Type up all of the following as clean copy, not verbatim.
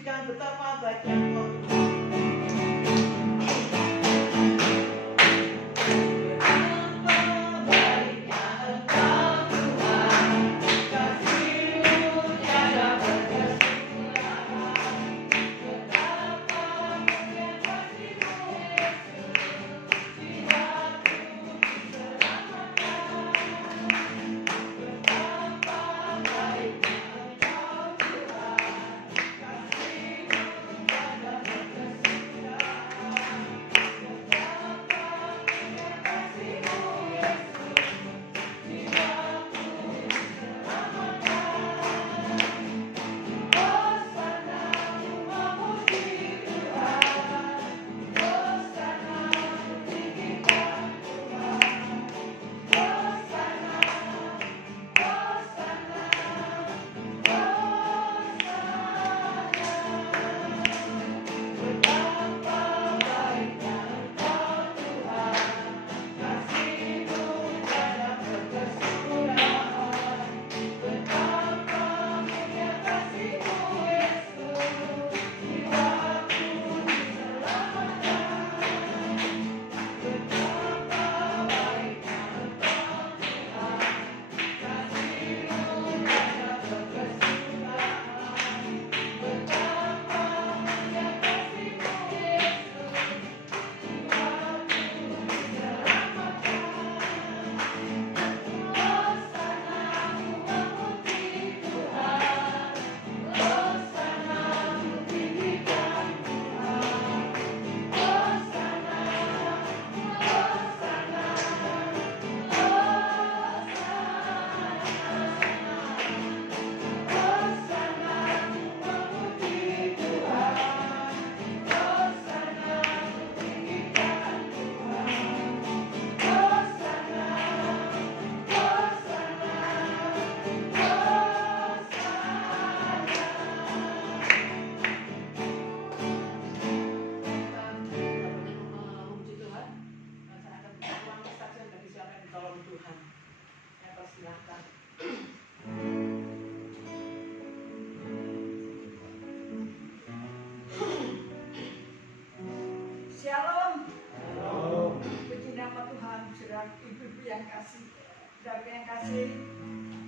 pujikan betapa baiknya Engkau Tuhan.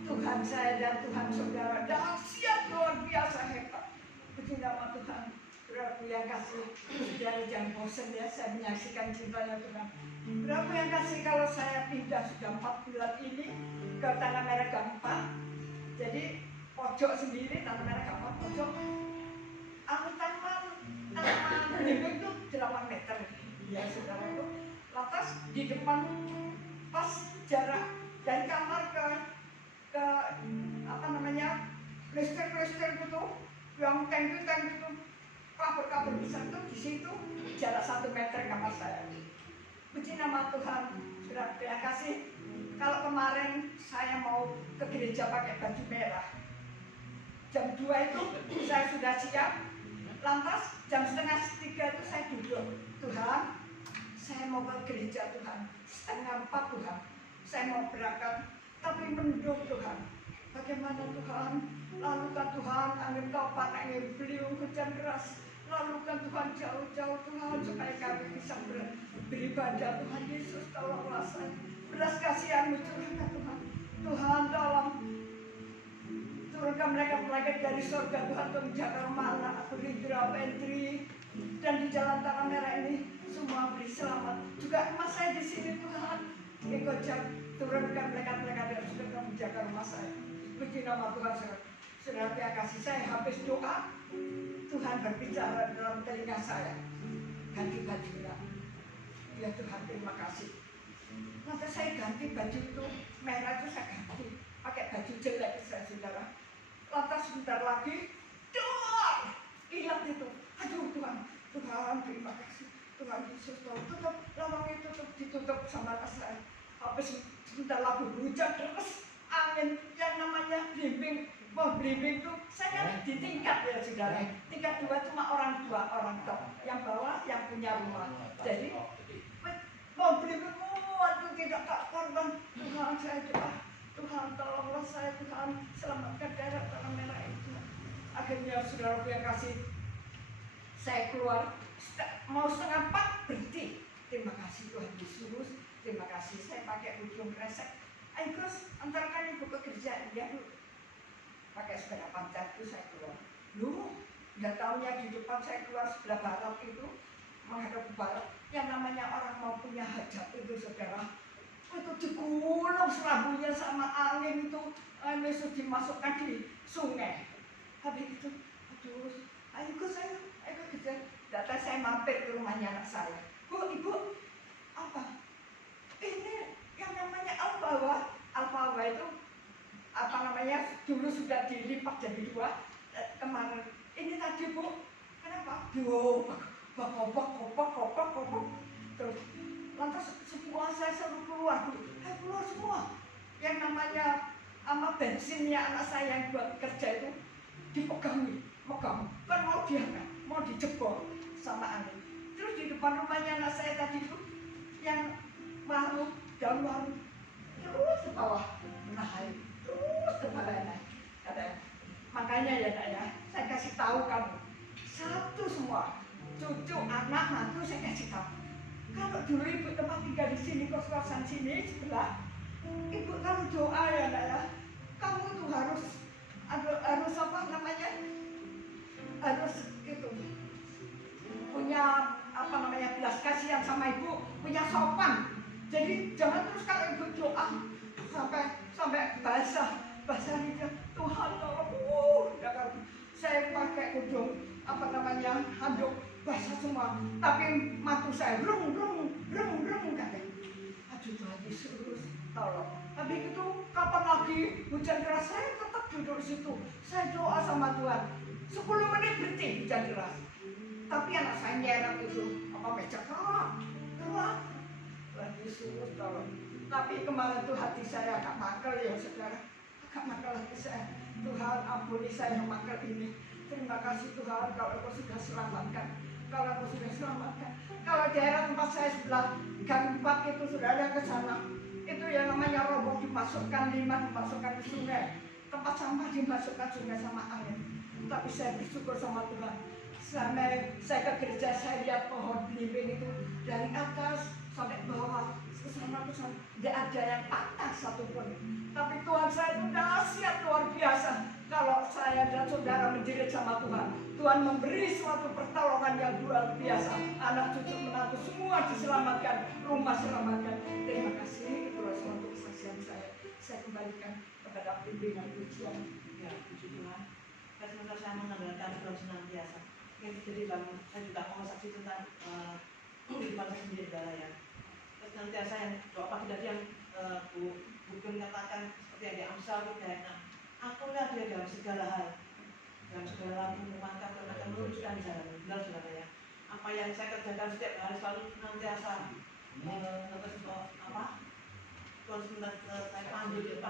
Tuhan saya dan Tuhan saudara dahsyat luar biasa hebat. Puji nama Tuhan. Berapa yang kasih, saudara jangan bosan ya saya menyaksikan cintanya Tuhan. Berapa yang kasih kalau saya pindah sudah 4 bulan ini ke Tanah Merah Gampang. Jadi pojok sendiri Tanah Merah Gampang pojok. Taman living itu 8 meter ya saudara itu. Lantas di depan pas jarak dari kamar ke apa namanya listrik gitu yang tank itu kabel besar itu di situ jarak 1 meter kamar saya. Puji nama Tuhan. Sudah terima kasih. Kalau kemarin saya mau ke gereja pakai baju merah, jam 2 itu saya sudah siap. Lantas jam 2:30 itu saya duduk. Tuhan, saya mau ke gereja Tuhan. 3:30 Tuhan, saya mau berangkat. Tapi mendung Tuhan. Bagaimana Tuhan? Lalukan Tuhan, angin topan, angin beliung, hujan deras. Lalukan Tuhan jauh-jauh Tuhan supaya kami bisa beribadah. Tuhan Yesus tolonglah saya. Belas kasihan-Mu curahkan Tuhan. Tuhan tolong turunkan mereka dari surga Tuhan untuk menjaga mana aku di Drop Entry dan di Jalan Tanah Merah ini semua beri selamat. Juga emas saya di sini Tuhan. Engkau turunkan mereka dari surga menjaga rumah saya. Puji nama Tuhan. Saudara yang kasih saya habis doa, Tuhan berbicara dalam telinga saya. Ganti bajunya. Ya Tuhan, terima kasih. Nanti saya ganti baju itu, merah itu saya ganti. Pakai baju jelek saya saudara. Lantas sebentar lagi, doa hilang itu. Aduh Tuhan, terima kasih. Tuhan Yesus tutup, lawang itu ditutup sama saya. Habis sebentar lagi hujan deras, angin yang namanya blimbing. Mau blimbing itu saya di tingkat ya saudara. Tingkat 2 cuma orang top. Yang bawah yang punya rumah. Jadi mau blimbing, waduh tidak tak korban. Tuhan saya doa, Tuhan tolonglah saya Tuhan, selamatkan daerah Tanah Merah itu. Akhirnya saudara yang kasih Saya keluar mau setengah 4 berhenti. Terima kasih Tuhan Yesus. Terima kasih. Saya pakai ujung kresek. Ayo Gus, antarkan ibu ke kerja. Ya Bu. Pakai sepeda pancat itu saya keluar. Loh, nggak taunya di depan saya keluar sebelah barat itu menghadap ke barat. Yang namanya orang mau punya hajat itu saudara. Itu digulung serabunnya sama angin itu. Itu dimasukkan di sungai. Habis itu, aduh, ayo Gus, ayo kerja. Data saya mampir ke rumahnya anak saya. Bu, ibu, apa? Ini yang namanya Alfawa itu apa namanya dulu sudah dilipat jadi 2 kemarin. Ini tadi Bu, kenapa? Duh, kopak. Terus lantas semua saya suruh keluar Bu. Ayo keluar semua. Yang namanya sama bensinnya anak saya yang buat kerja itu dipegangi, megang, kan mau diangkat, mau dijebol sama angin. Terus di depan rumahnya anak saya tadi itu yang daun waru terus ke bawah naik, terus ke bawah naik. Makanya ya Nak ya, saya kasih tahu kamu satu semua, cucu, anak, mantu saya kasih tahu. Kalau dulu ibu tempat tinggal di sini, kos-kosan sini sebelah, ibu kalau doa ya Nak ya, kamu tuh harus apa namanya, harus itu punya apa namanya belas kasihan sama ibu, punya sopan. Jadi jangan terus kalau ibu doa sampai basah lidah. Tuhan tolong, ya kan saya pakai ujung apa namanya handuk basah semua, tapi matu saya rung katanya. Aduh Tuhan Yesus tolong. Habis itu kapan lagi hujan deras, saya tetap duduk di situ. Saya doa sama Tuhan. 10 menit berhenti hujan deras. Tapi anak saya nyeret itu apa meja kerak. Tuhan Yesus tolong. Tapi kemarin tuh hati saya agak makel ya saudara. Agak makel hati saya. Tuhan ampuni saya yang makel ini. Terima kasih Tuhan kalau Kau sudah selamatkan. Kalau daerah tempat saya sebelah gang 4 itu sudah ada ke sana. Itu yang namanya roboh dimasukkan 5 dimasukkan ke sungai. Tempat sampah dimasukkan sungai sama air. Tapi saya bersyukur sama Tuhan. Sampai saya ke gereja saya lihat pohon belimbing itu dari atas sampai bawah ke sana tidak ada yang patah satupun. Tapi Tuhan saya itu dahsyat luar biasa. Kalau saya dan saudara menjerit sama Tuhan, Tuhan memberi suatu pertolongan yang luar biasa. Anak cucu menantu semua diselamatkan, rumah selamatkan. Terima kasih, itulah suatu kesaksian saya. Saya kembalikan kepada pimpinan pujian. Ya, puji Tuhan. Sebentar saya mengandalkan Tuhan senantiasa. Jadi saya juga mau saksi tentang kehidupan saya sendiri saudara ya. Senantiasa yang doa pagi tadi yang Bu Gun katakan seperti yang di Amsal 3:6. Akulah dia dalam segala hal, dalam segala hal menumpahkan dan akan meluruskan jalan. Benar saudara ya. Apa yang saya kerjakan setiap hari selalu senantiasa Tuhan senantiasa saya panggil terus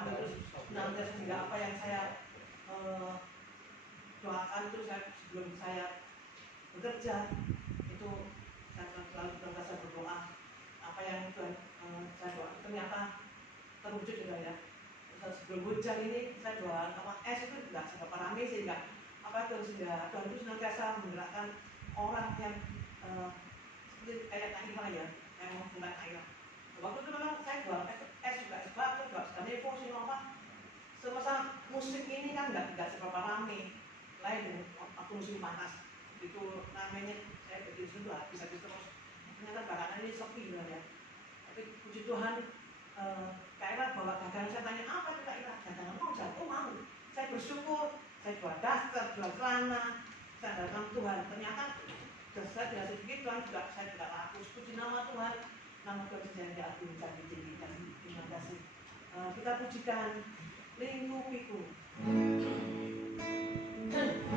senantiasa sehingga apa yang saya doakan itu sebelum saya bekerja itu saya selalu berasa berdoa. Apa yang Tuhan saya doakan ternyata terwujud juga ya. Sebelum hujan ini saya jualan es itu tidak seberapa ramai sehingga Tuhan itu senantiasa menggerakkan orang yang seperti kayak Naila ya, yang menggunakan Naila. Waktu itu memang saya jual es juga sebab sudah negosi semasa musim ini kan tidak seberapa ramai. Lain waktu musim panas itu namanya saya bikin sudah bisa terus. Ternyata belakangan ini sepi ya. Tapi puji Tuhan. Kailah bawa dagangan, saya tanya apa itu Kailah? Dagangan mau jatuh mau. Saya bersyukur, saya jual daster, jual celana, saya datang Tuhan. Ternyata saya tidak sedikit Tuhan juga saya tidak laku. Puji nama Tuhan, nama Tuhan sejati diagung dan ditinggikan. Terima kasih. Kita pujikan lingkupiku. Oh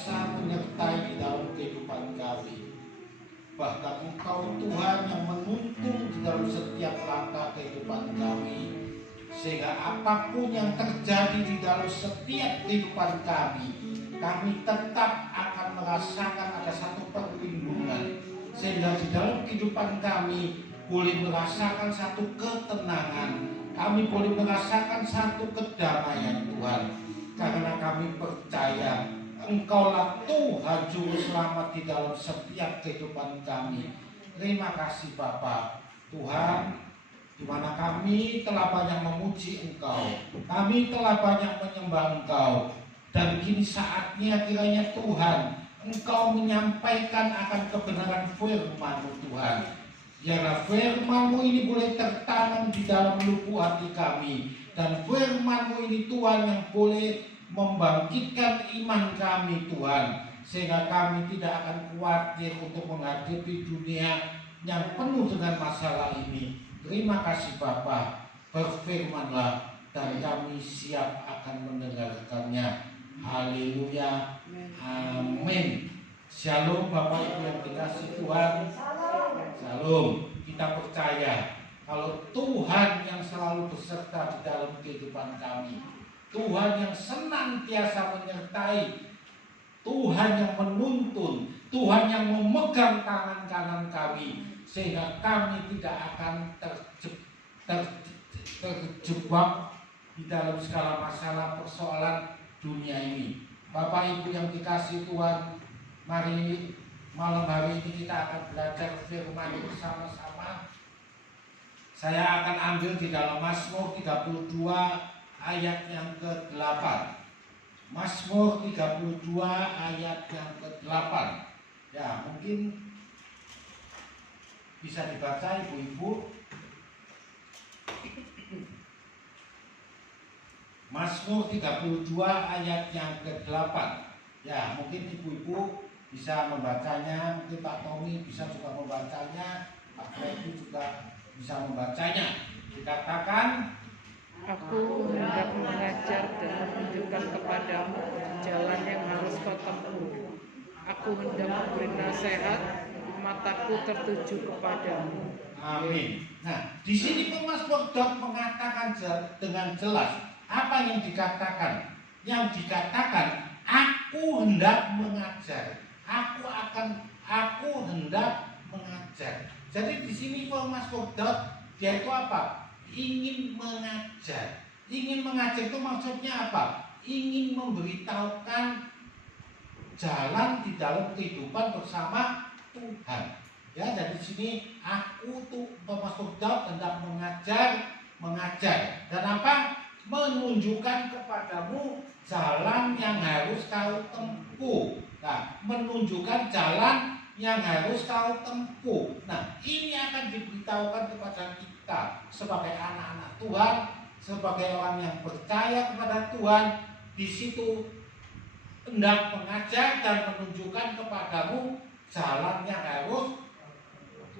senantiasa menyertai di dalam kehidupan kami. Bahkan Engkau Tuhan yang menuntun di dalam setiap langkah kehidupan kami, sehingga apapun yang terjadi di dalam setiap kehidupan kami tetap akan merasakan ada satu perlindungan, sehingga di dalam kehidupan kami boleh merasakan satu ketenangan, kami boleh merasakan satu kedamaian Tuhan, karena kami percaya Engkaulah Tuhan Juru Selamat di dalam setiap kehidupan kami. Terima kasih Bapa. Tuhan, di mana kami telah banyak memuji Engkau, kami telah banyak menyembah Engkau, dan kini saatnya kiranya Tuhan Engkau menyampaikan akan kebenaran firman-Mu Tuhan. Biarlah firman-Mu ini boleh tertanam di dalam lubuk hati kami, dan firman-Mu ini Tuhan yang boleh membangkitkan iman kami Tuhan, sehingga kami tidak akan khawatir untuk menghadapi dunia yang penuh dengan masalah ini. Terima kasih Bapa, berfirmanlah dan kami siap akan mendengarkannya. Haleluya, amin. Shalom Bapak Ibu yang dikasihi Tuhan. Shalom. Kita percaya kalau Tuhan yang selalu beserta di dalam kehidupan kami, Tuhan yang senantiasa menyertai, Tuhan yang menuntun, Tuhan yang memegang tangan kanan kami, sehingga kami tidak akan terjebak di dalam segala masalah persoalan dunia ini. Bapak Ibu yang dikasihi Tuhan, mari malam hari ini kita akan belajar firman bersama-sama. Saya akan ambil di dalam Mazmur 32 ayat yang ke-8. Mazmur 32 ayat yang ke-8. Ya, mungkin bisa dibaca Ibu-ibu. Mazmur 32 ayat yang ke-8. Ya, mungkin Ibu-ibu bisa membacanya, mungkin Pak Tommy bisa juga membacanya, Pak Freddy juga bisa membacanya. Dikatakan, Aku hendak mengajar dan menunjukkan kepadamu jalan yang harus kau tempuh. Aku hendak memberi nasihat, mataku tertuju kepadamu. amin. Nah, di sini Mazmur Daud mengatakan dengan jelas apa yang dikatakan. Yang dikatakan, aku hendak mengajar. Aku hendak mengajar. Jadi di sini Mazmur Daud dia itu apa? Ingin mengajar. Ingin mengajar itu maksudnya apa? Ingin memberitahukan jalan di dalam kehidupan bersama Tuhan. Ya, dari sini aku tuh Mazmur Daud hendak mengajar. Dan apa? Menunjukkan kepadamu jalan yang harus kau tempuh. Nah, menunjukkan jalan yang harus kau tempuh. Nah, ini akan diberitahukan kepada kita sebagai anak-anak Tuhan, sebagai orang yang percaya kepada Tuhan. Di situ hendak mengajar dan menunjukkan kepadamu jalan yang harus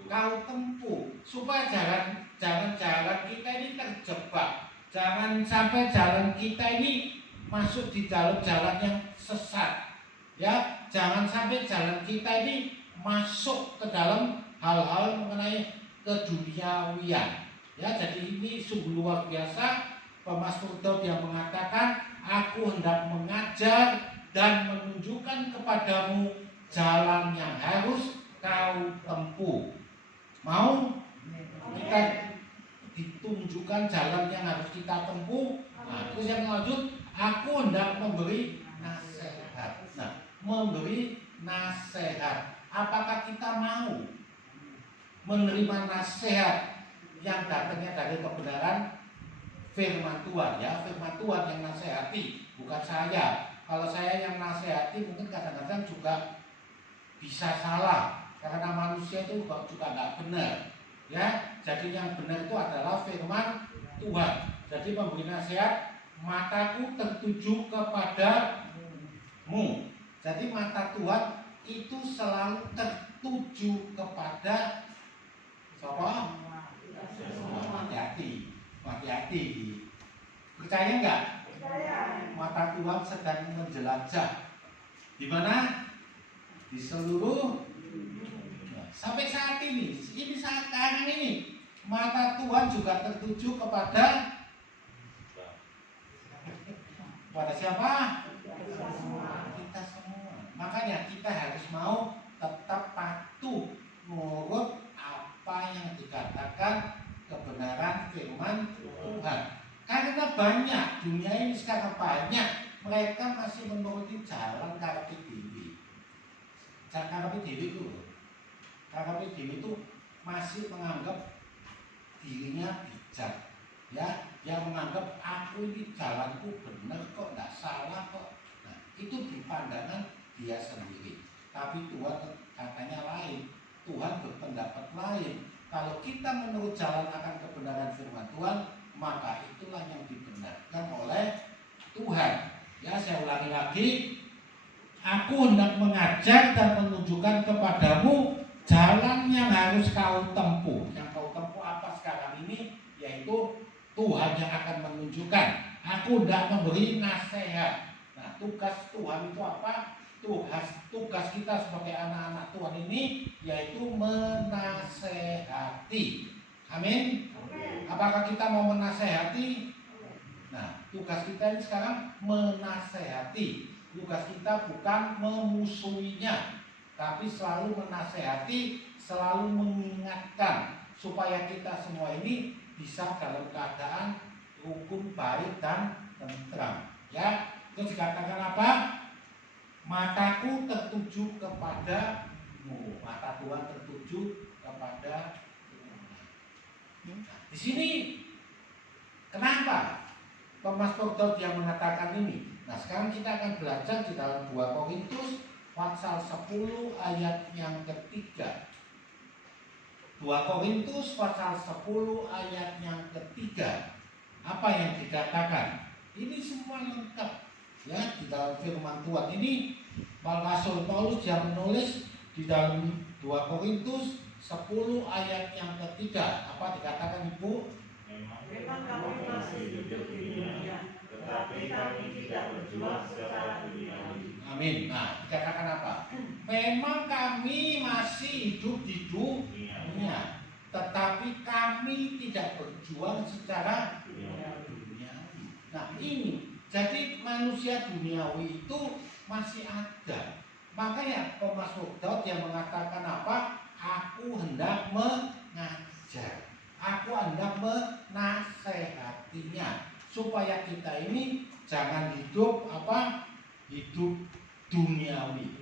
kau tempuh, supaya jalan kita ini terjebak. Jangan sampai jalan kita ini masuk di dalam jalan yang sesat. Ya, jangan sampai jalan kita ini masuk ke dalam hal-hal mengenai keduniawian. Ya, jadi ini sungguh luar biasa. Pemazmur Daud yang mengatakan, aku hendak mengajar dan menunjukkan kepadamu jalan yang harus kau tempuh. Mau kita ditunjukkan jalan yang harus kita tempuh? Nah, terus yang lanjut, aku hendak memberi nasihat. Nah, memberi nasihat. Apakah kita mau menerima nasihat yang datangnya dari kebenaran firman Tuhan? Ya, firman Tuhan yang nasihati, bukan saya. Kalau saya yang nasihati mungkin kadang-kadang juga bisa salah, karena manusia itu juga tidak benar. Ya, jadi yang benar itu adalah firman Tuhan. Jadi memberi nasihat, mataku tertuju kepadamu. Jadi mata Tuhan itu selalu tertuju kepada siapa? Hati-hati. Percaya enggak? Mata Tuhan sedang menjelajah Di mana? Di seluruh dunia. Sampai saat ini saat sekarang ini, mata Tuhan juga tertuju kepada siapa? Kita semua. Makanya kita harus mau tetap patuh menurut apa yang dikatakan kebenaran firman Tuhan. Karena banyak, dunia ini sekarang banyak mereka masih menuruti jalan karepe dewi. Karepe dewi itu masih menganggap dirinya bijak, ya, yang menganggap aku ini jalanku benar kok, tidak salah kok. Nah, itu di pandangan dia sendiri. Tapi Tuhan katanya lain. Tuhan berpendapat lain. Kalau kita menurut jalan akan kebenaran firman Tuhan, maka itulah yang dibenarkan oleh Tuhan. Ya, saya ulangi lagi. Aku hendak mengajar dan menunjukkan kepadamu jalan yang harus kau tempuh. Yang kau tempuh apa sekarang ini? Yaitu Tuhan yang akan menunjukkan. Aku hendak memberi nasihat. Nah, tugas Tuhan itu apa? Tugas kita sebagai anak-anak Tuhan ini yaitu menasehati. Amin. Apakah kita mau menasehati? Nah, tugas kita ini sekarang menasehati. Tugas kita bukan memusuhinya, tapi selalu menasehati, selalu mengingatkan supaya kita semua ini bisa dalam keadaan rukun, baik dan tentram. Ya, terus dikatakan apa? Mataku tertuju kepadamu. Mata Tuhan tertuju kepada. Nah, di sini kenapa Pemasmur Daud yang mengatakan ini? Nah, sekarang kita akan belajar di dalam 2 Korintus pasal 10 ayat yang ketiga. 2 Korintus pasal 10 ayat yang ketiga. Apa yang dikatakan? Ini semua lengkap ya di dalam firman Tuhan ini. Rasul Paulus yang menulis di dalam 2 Korintus 10 ayat yang ketiga. Apa dikatakan Ibu? Memang kami masih hidup di dunia, tetapi kami tidak berjuang secara duniawi. Amin. Nah, dikatakan apa? Memang kami masih hidup di dunia, tetapi kami tidak berjuang secara duniawi. Nah, ini jadi manusia duniawi itu masih ada. Makanya Pemasmur Daud yang mengatakan apa? Aku hendak mengajar. Aku hendak menasehatinya supaya kita ini jangan hidup apa? Hidup duniawi.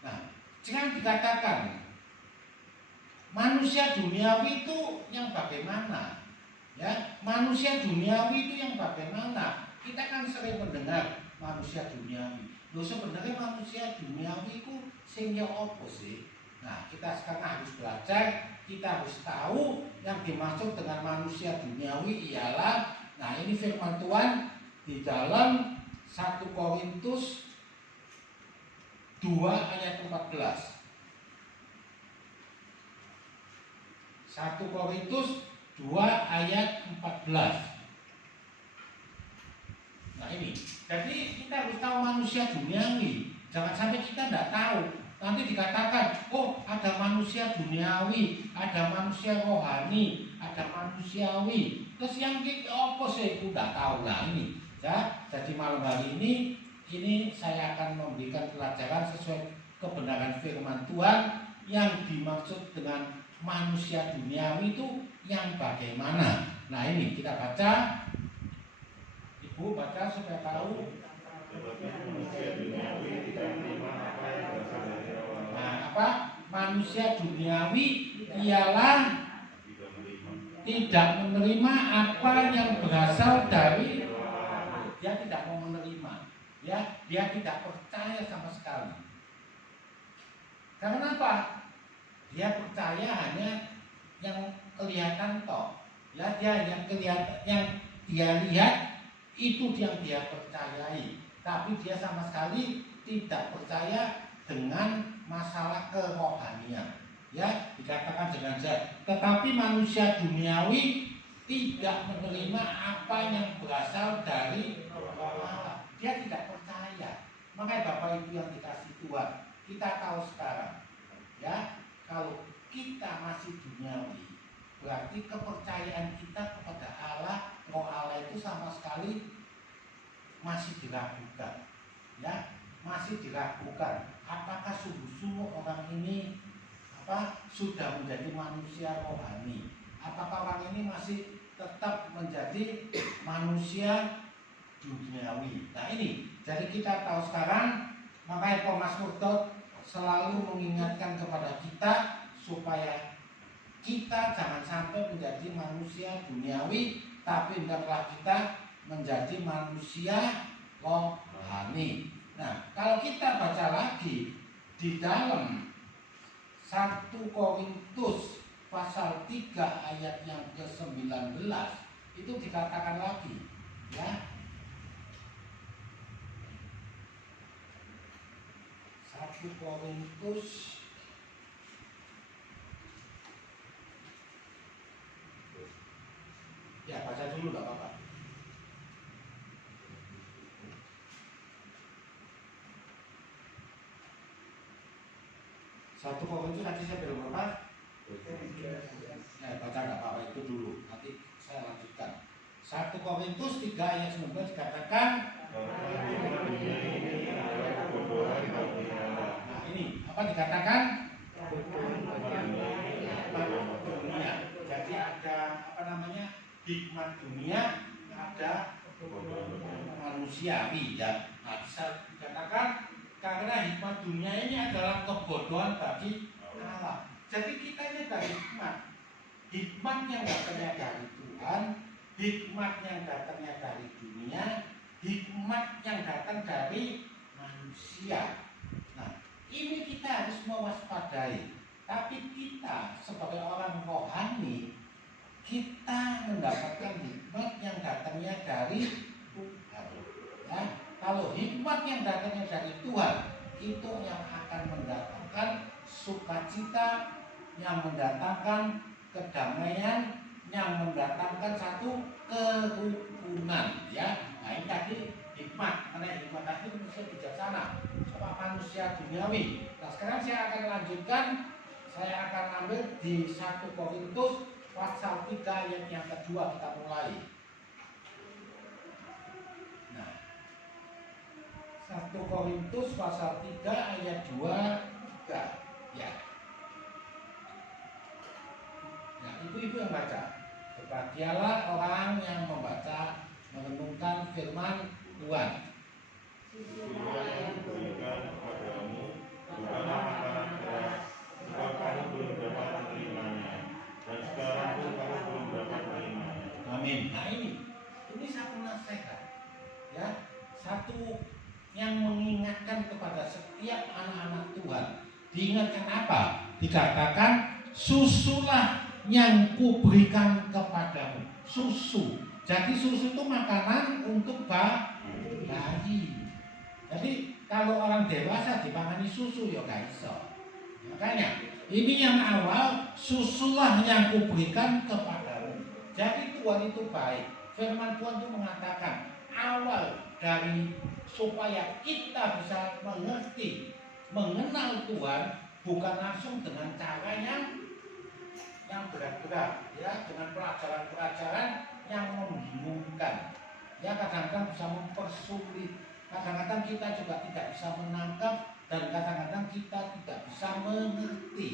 Nah, jangan dikatakan manusia duniawi itu yang bagaimana? Ya, manusia duniawi itu yang bagaimana? Kita kan sering mendengar manusia duniawi. Loh, sebenarnya manusia duniawi itu sing ya apa sih? Nah, kita sekarang harus belajar, kita harus tahu yang dimaksud dengan manusia duniawi ialah, nah ini firman Tuhan di dalam 1 Korintus 2 ayat 14. 1 Korintus 2 ayat 14. Nah ini, jadi kita harus tahu manusia duniawi. Jangan sampai kita tidak tahu. Nanti dikatakan, oh ada manusia duniawi, ada manusia rohani, ada manusiawi. Terus yang kita apa sih? Aku tidak tahu lah ini. Ya, jadi malam hari ini saya akan memberikan pelajaran sesuai kebenaran firman Tuhan yang dimaksud dengan manusia duniawi itu yang bagaimana. Nah ini kita baca. Ibu baca supaya tahu. Nah, apa? Manusia duniawi ialah tidak menerima apa yang berasal dari dia tidak mau menerima, ya, dia tidak percaya sama sekali. Karena apa? Dia percaya hanya yang kelihatan toh, ya, dia yang kelihatan, yang dia lihat itu yang dia percayai, tapi dia sama sekali tidak percaya dengan masalah kerohanian. Ya, dikatakan dengan zat. Tetapi manusia duniawi tidak menerima apa yang berasal dari Allah. Dia tidak percaya. Makanya Bapak Ibu yang dikasih Tuhan, kita tahu sekarang, ya, kalau kita masih duniawi, berarti kepercayaan kita kepada Allah, Roh Allah itu sama sekali masih diragukan, ya, masih diragukan. Apakah sungguh-sungguh orang ini sudah menjadi manusia rohani? Apakah orang ini masih tetap menjadi manusia duniawi? Nah ini, jadi kita tahu sekarang, makanya Pemazmur Daud selalu mengingatkan kepada kita supaya kita jangan sampai menjadi manusia duniawi, tapi hendaklah kita menjadi manusia rohani. Nah, kalau kita baca lagi di dalam 1 Korintus pasal 3 ayat yang ke-19 itu dikatakan lagi, ya. 1 Korintus ya, baca dulu gak apa-apa. 1 Korintus tadi saya bilang berapa? Baca gak apa-apa itu dulu, nanti saya lanjutkan. 1 Korintus 3 ayat 19 dikatakan, nah ini apa dikatakan? Dunia. Jadi ada hikmat dunia, ada manusiawi, ya. Nah, bisa dikatakan karena hikmat dunia ini adalah kebodohan bagi Allah. Jadi kita ini ada hikmat yang datangnya dari Tuhan, hikmat yang datangnya dari dunia, hikmat yang datang dari manusia. Nah, ini kita harus mewaspadai. Tapi kita sebagai orang rohani, kita mendapatkan hikmat yang datangnya dari Tuhan. Ya, kalau hikmat yang datangnya dari Tuhan, itu yang akan mendatangkan sukacita, yang mendatangkan kedamaian, yang mendatangkan satu kerukunan. Ya, nah ini tadi hikmat. Karena hikmat tadi manusia bijaksana, sama manusia duniawi. Nah sekarang saya akan lanjutkan. Saya akan ambil di 1 Korintus pasal 3 ayat yang kedua, kita mulai. Nah, 1 Korintus pasal 3 ayat 2 ya. Nah, ibu-ibu yang baca. Berbahagialah orang yang membaca, merenungkan firman Tuhan. Tuhan yang berikan kepadamu bukanlah makanan keras, sebab kamu belum dapat menerimanya, dan sekarang pun kamu belum dapat menerimanya. Amin. Nah ini satu nasihat, ya, satu yang mengingatkan kepada setiap anak-anak Tuhan. Diingatkan apa? Dikatakan susulah yang kuberikan kepadamu. Susu. Jadi susu itu makanan untuk bayi. Jadi kalau orang dewasa dipakani susu ya gak iso. Makanya ini yang awal, susulah yang kuberikan kepadamu. Jadi Tuhan itu baik. Firman Tuhan itu mengatakan awal dari supaya kita bisa mengerti, mengenal Tuhan bukan langsung dengan cara yang berat-berat, ya, dengan pelajaran-pelajaran yang membingungkan. Ya, kadang-kadang bisa mempersulit. Kadang-kadang kita juga tidak bisa menangkap dan kadang-kadang kita tidak bisa mengerti.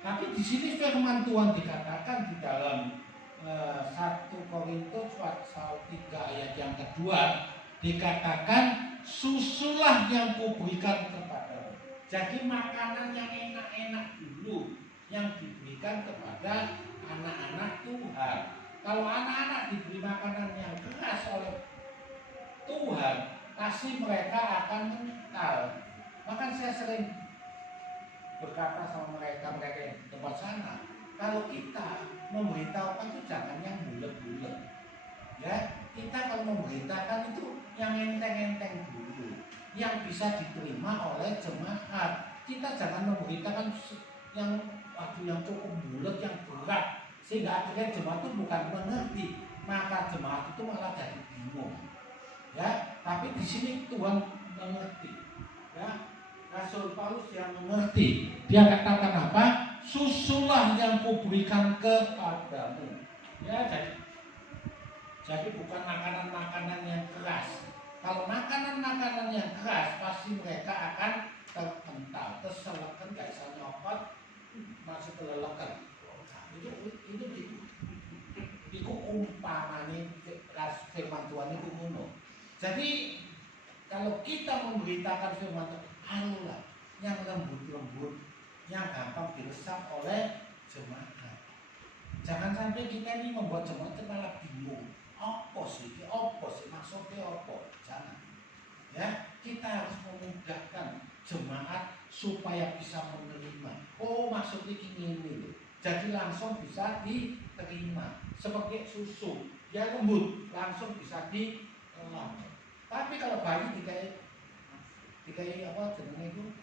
Tapi di sini firman Tuhan dikatakan di dalam 1 Korintus pasal 3 ayat yang kedua dikatakan susulah yang kuberikan kepadamu. Jadi makanan yang enak-enak dulu yang diberikan kepada anak-anak Tuhan. Kalau anak-anak diberi makanan yang keras oleh Tuhan, pasti mereka akan mental. Maka saya sering berkata sama mereka yang di tempat sana, kalau kita memberitahukan itu jangan yang bulet-bulet. Ya, kita kalau memberitakan itu yang enteng-enteng dulu, yang bisa diterima oleh jemaat. Kita jangan memberitakan yang cukup bulet, yang berat, sehingga akhirnya jemaat itu bukan mengerti, maka jemaat itu malah jadi bingung. Ya, tapi di sini Tuhan mengerti. Ya, Rasul Paulus yang mengerti. Dia katakan apa? Susulah yang kuberikan kepadamu. Ya, jadi bukan makanan-makanan yang keras. Kalau makanan-makanan yang keras, pasti mereka akan terpental, terselekan, gak bisa nyopot, masih kelelekan. Itu umpamanya firman Tuhan itu ngono. Jadi kalau kita memberitakan firman Tuhan, ayolah yang lembut-lembut, yang gampang diresap oleh jemaat. Jangan sampai kita ini membuat jemaat malah bingung. Apa sih maksudnya apa? Jangan. Ya, kita harus memudahkan jemaat supaya bisa menerima. Oh, maksudnya ini loh. Jadi langsung bisa diterima. Seperti susu, ya lembut, langsung bisa ditelan. Tapi kalau bayi dikai apa jenenge itu?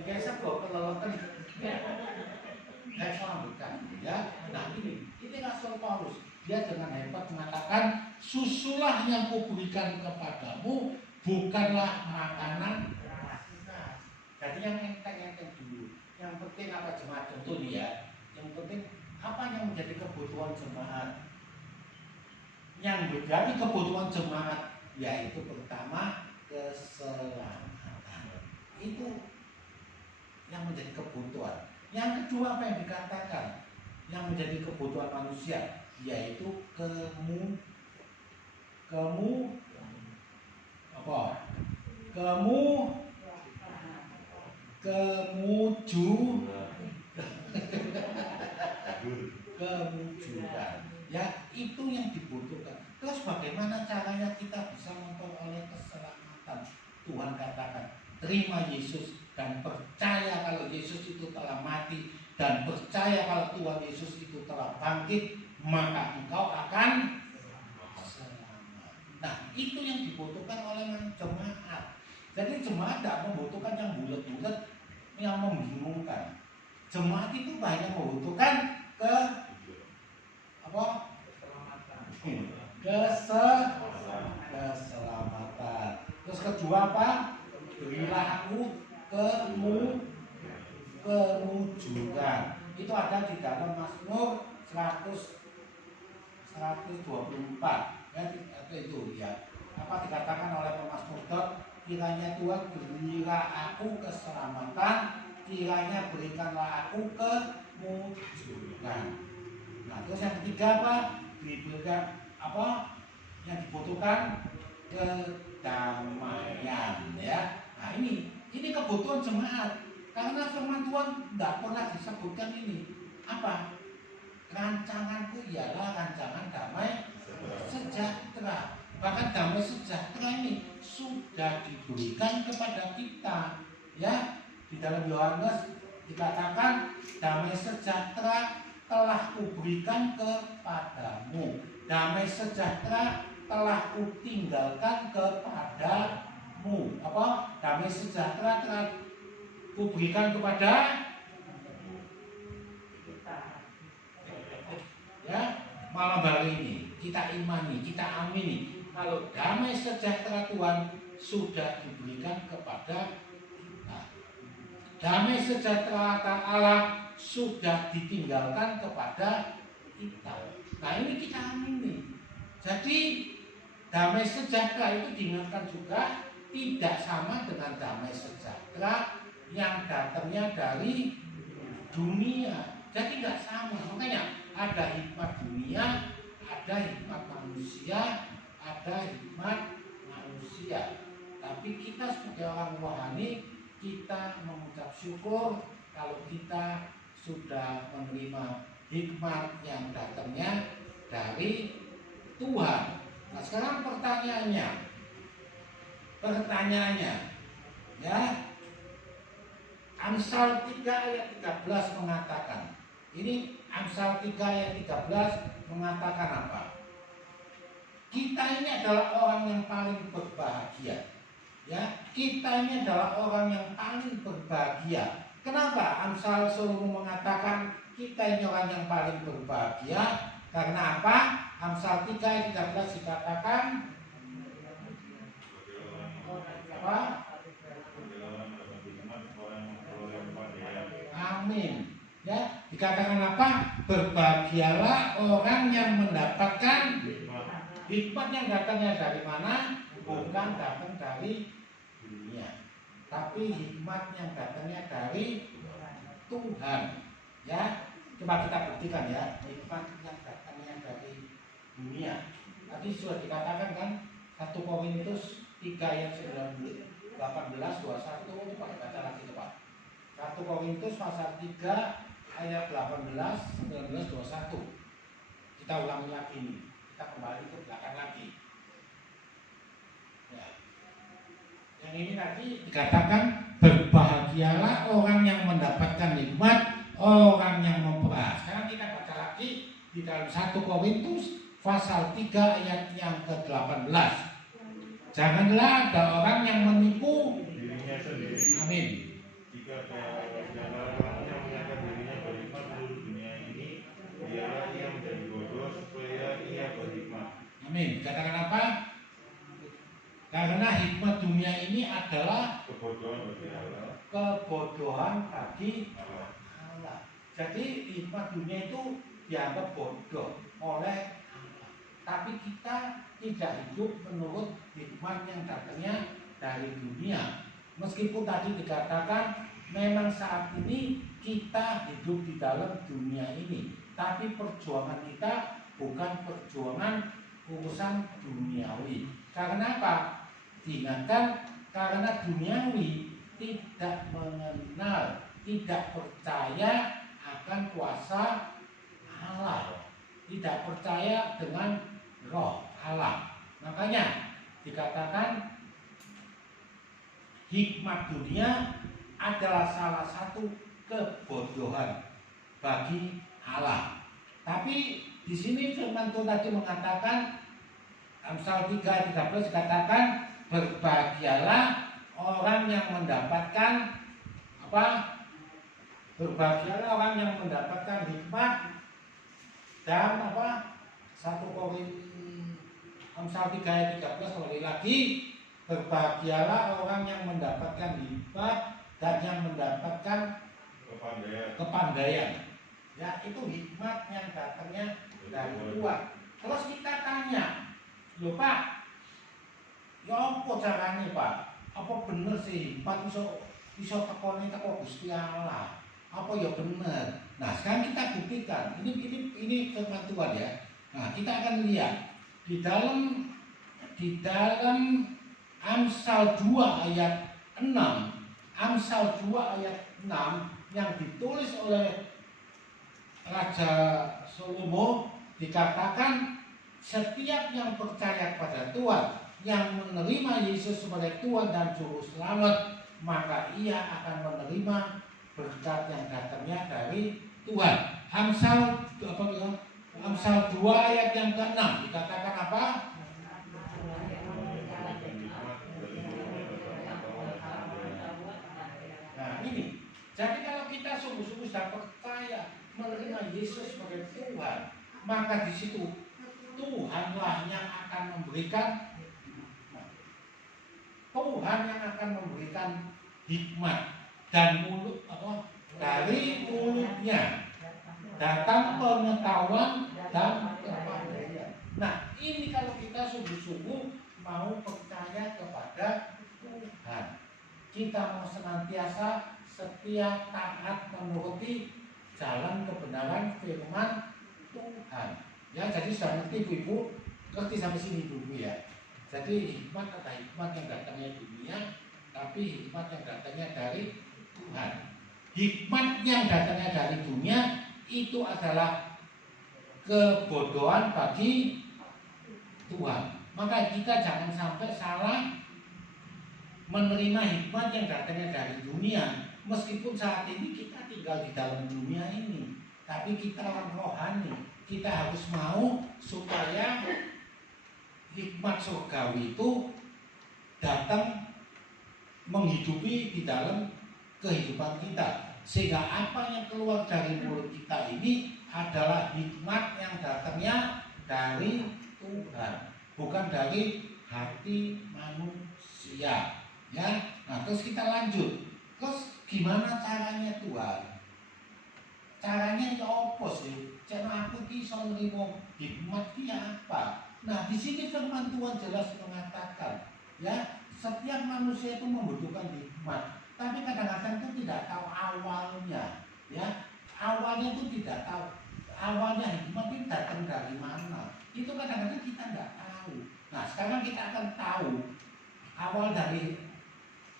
Dikai sego kelelekan. Bukan, ya. Nah ini Rasul Paulus, dia dengan hebat mengatakan, susulah yang kuberikan kepadamu, bukanlah makanan. Jadi yang enteng-enteng dulu. Yang penting apa jemaat contoh nih ya. Yang penting apa yang menjadi kebutuhan jemaat. Yang menjadi kebutuhan jemaat yaitu pertama keselamatan. Itu yang menjadi kebutuhan. Yang kedua apa yang dikatakan yang menjadi kebutuhan manusia yaitu kemujuran. Ya, itu yang dibutuhkan. Terus bagaimana caranya kita bisa memperoleh keselamatan? Tuhan katakan, terima Yesus dan percaya kalau Yesus itu telah mati dan percaya kalau Tuhan Yesus itu telah bangkit, maka engkau akan selamat. Nah, itu yang dibutuhkan oleh jemaat. Jadi jemaat tidak membutuhkan yang bulat-bulat, yang membingungkan. Jemaat itu banyak membutuhkan keselamatan. Terus kedua apa? Berilah aku kemujuran. Itu ada di dalam Mazmur 124. Ya, itu ya. Apa dikatakan oleh pemazmur Daud? Kiranya Tuhan berilah aku keselamatan, kiranya berikanlah aku kemujuran. Nah, terus yang ketiga apa? Diberikan apa? Yang dibutuhkan kedamaian, ya. Nah, ini kebutuhan jemaat. Karena firman Tuhan tidak pernah disebutkan ini. Apa? Rancanganku ialah rancangan damai sejahtera. Bahkan damai sejahtera ini sudah diberikan kepada kita. Ya, di dalam Yohanes dikatakan damai sejahtera telah kuberikan kepadamu. Damai sejahtera telah kutinggalkan kepadamu. Apa? Damai sejahtera telah kuberikan kepada ya, malam hari ini kita imani, kita amini kalau damai sejahtera Tuhan sudah diberikan kepada kita. Damai sejahtera Allah sudah ditinggalkan kepada kita. Nah, ini kita amini. Jadi damai sejahtera itu diingatkan juga tidak sama dengan damai sejahtera yang datangnya dari dunia. Jadi nggak sama. Makanya ada hikmat dunia, ada hikmat manusia, ada hikmat manusia. Tapi kita sebagai orang rohani, kita mengucap syukur kalau kita sudah menerima hikmat yang datangnya dari Tuhan. Nah, sekarang pertanyaannya, ya, Amsal 3 ayat 13 mengatakan, ini Amsal 3 ayat 13 mengatakan apa? Kita ini adalah orang yang paling berbahagia. Ya, kita ini adalah orang yang paling berbahagia. Kenapa Amsal selalu mengatakan kita ini orang yang paling berbahagia? Karena apa? Amsal 3 ayat 13 dikatakan apa? Amin. Ya, dikatakan apa? Berbahagialah orang yang mendapatkan hikmat yang datangnya dari mana? Bukan datang dari dunia, tapi hikmat yang datangnya dari Tuhan. Ya, coba kita buktikan ya, hikmat yang datangnya dari dunia. Tadi sudah dikatakan kan 1 Korintus 3 ayat 18, 21, coba baca lagi coba. 1 Korintus pasal 3 ayat 18, 19, 21. Kita ulangi lagi nih. Kita kembali ke belakang lagi. Ya. Yang ini tadi dikatakan berbahagialah orang yang mendapatkan nikmat, orang yang memperah. Sekarang kita baca lagi di dalam 1 Korintus pasal 3 ayat yang ke-18. Janganlah ada orang yang menipu dirinya sendiri. Amin. Jika orang yang menyangka dirinya berhikmat seluruh dunia ini, dialah ia menjadi bodoh supaya ia berhikmat. Amin. Katakan apa? Karena hikmat dunia ini adalah Kebodohan bagi Allah. kebodohan bagi Allah. Allah. Jadi hikmat dunia itu dianggap bodoh oleh Allah. Tapi kita tidak hidup menurut hikmat yang datangnya dari dunia. Meskipun tadi dikatakan memang saat ini kita hidup di dalam dunia ini, tapi perjuangan kita bukan perjuangan urusan duniawi. Karena apa? Diingatkan, karena duniawi tidak mengenal, tidak percaya akan kuasa Allah, tidak percaya dengan roh Allah. Makanya dikatakan hikmat dunia adalah salah satu kebodohan bagi Allah. Tapi di sini firman Tuhan tadi mengatakan, Amsal 3 ayat 13 dikatakan berbahagialah orang yang mendapatkan apa? Berbahagialah orang yang mendapatkan hikmat dan apa? 1 Korintus Amsal 3 ayat 13 kembali lagi, berbahagialah orang yang mendapatkan hikmat dan yang mendapatkan kepandaian. Ya, itu hikmat yang datangnya dari Tuhan. Terus kita tanya, loh Pak, ya apa caranya Pak? Apa bener sih hikmat iso tekone teko Gusti Allah? Apa ya bener? Nah, sekarang kita buktikan. Ini firman Tuhan ya. Nah, kita akan lihat di dalam Amsal 2 ayat 6. Amsal 2 ayat 6 yang ditulis oleh Raja Salomo dikatakan setiap yang percaya pada Tuhan, yang menerima Yesus sebagai Tuhan dan Juru Selamat, maka ia akan menerima berkat yang datangnya dari Tuhan. Amsal 2 ayat yang ke-6 dikatakan apa? Nah ini, jadi kalau kita sungguh-sungguh sudah percaya menerima Yesus sebagai Tuhan, maka di situ Tuhanlah yang akan memberikan hikmat dan mulut dari mulutnya datang pengetahuan dan kepandaian. Nah, ini kalau kita sungguh-sungguh mau percaya kepada Tuhan, kita mau senantiasa setia taat menuruti jalan kebenaran firman Tuhan. Ya, jadi sudah ngerti ibu-ibu, ngerti sampai sini dulu ya. Jadi hikmat ada hikmat yang datangnya dunia, tapi hikmat yang datangnya dari Tuhan. Hikmat yang datangnya dari dunia itu adalah kebodohan bagi Tuhan. Maka kita jangan sampai salah menerima hikmat yang datangnya dari dunia. Meskipun saat ini kita tinggal di dalam dunia ini, tapi kita orang rohani. Kita harus mau supaya hikmat surgawi itu datang menghidupi di dalam kehidupan kita. Sehingga apa yang keluar dari mulut kita ini adalah hikmat yang datangnya dari Tuhan, bukan dari hati manusia. Ya, nah terus kita lanjut. Terus gimana caranya Tuhan? Caranya itu apa sih? Cara aku ki iso nrimo hikmat ki apa? Nah, di sini firman Tuhan jelas mengatakan, ya, setiap manusia itu membutuhkan hikmat, tapi kadang-kadang itu tidak tahu awalnya, ya. Awalnya itu tidak tahu. Awalnya hikmat itu datang dari mana? Itu kadang-kadang kita tidak tahu. Nah, sekarang kita akan tahu awal dari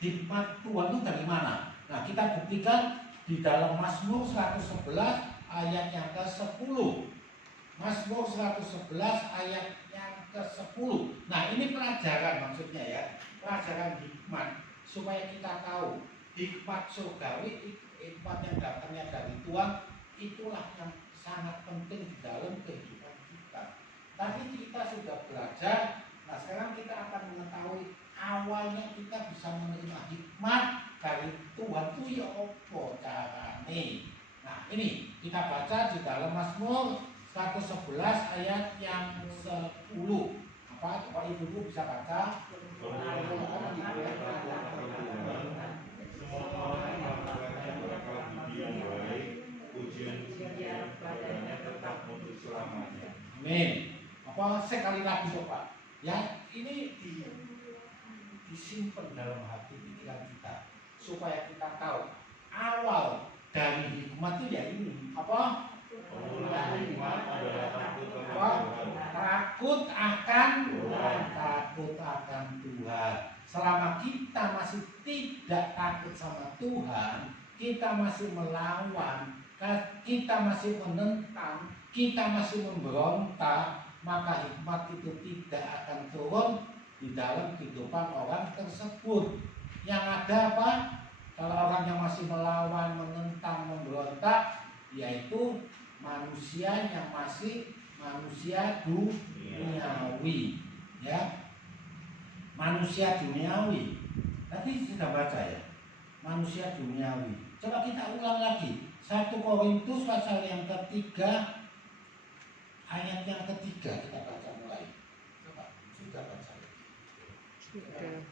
hikmat Tuhan itu dari mana. Nah, kita buktikan di dalam Mazmur 111 ayat yang ke-10. Mazmur 111 ayat yang ke-10. Nah, ini pelajaran maksudnya ya. Pelajaran hikmat supaya kita tahu hikmat surgawi, hikmat yang datangnya dari Tuhan, itulah yang sangat penting di dalam kehidupan kita. Tadi kita sudah belajar. Nah, sekarang kita akan mengetahui awalnya kita bisa menerima hikmat dari Tuhan itu ya apa caranya. Nah, ini kita baca di dalam Mazmur 111 ayat yang 10. Apa? Coba ibu bisa baca. Semua orang melakukannya bakal budi yang baik, pujian-pujian padanya tetap untuk selamanya. Amin. Apa sekali lagi coba. Ya, ini disimpan dalam hati pikiran kita supaya kita tahu awal dari hikmat itu ya ini apa? Hikmat adalah Takut akan Tuhan. Takut akan Tuhan. Selama kita masih tidak takut sama Tuhan, kita masih melawan, kita masih menentang, kita masih memberontak, maka hikmat itu tidak akan turun di dalam kehidupan orang tersebut. Yang ada apa? Kalau orang yang masih melawan, menentang, memberontak, yaitu manusia yang masih manusia duniawi, ya, manusia duniawi. Tadi sudah baca ya, manusia duniawi. Coba kita ulang lagi. 1 Korintus pasal yang ketiga, ayat yang ketiga kita baca mulai. Coba sudah baca. Sudah.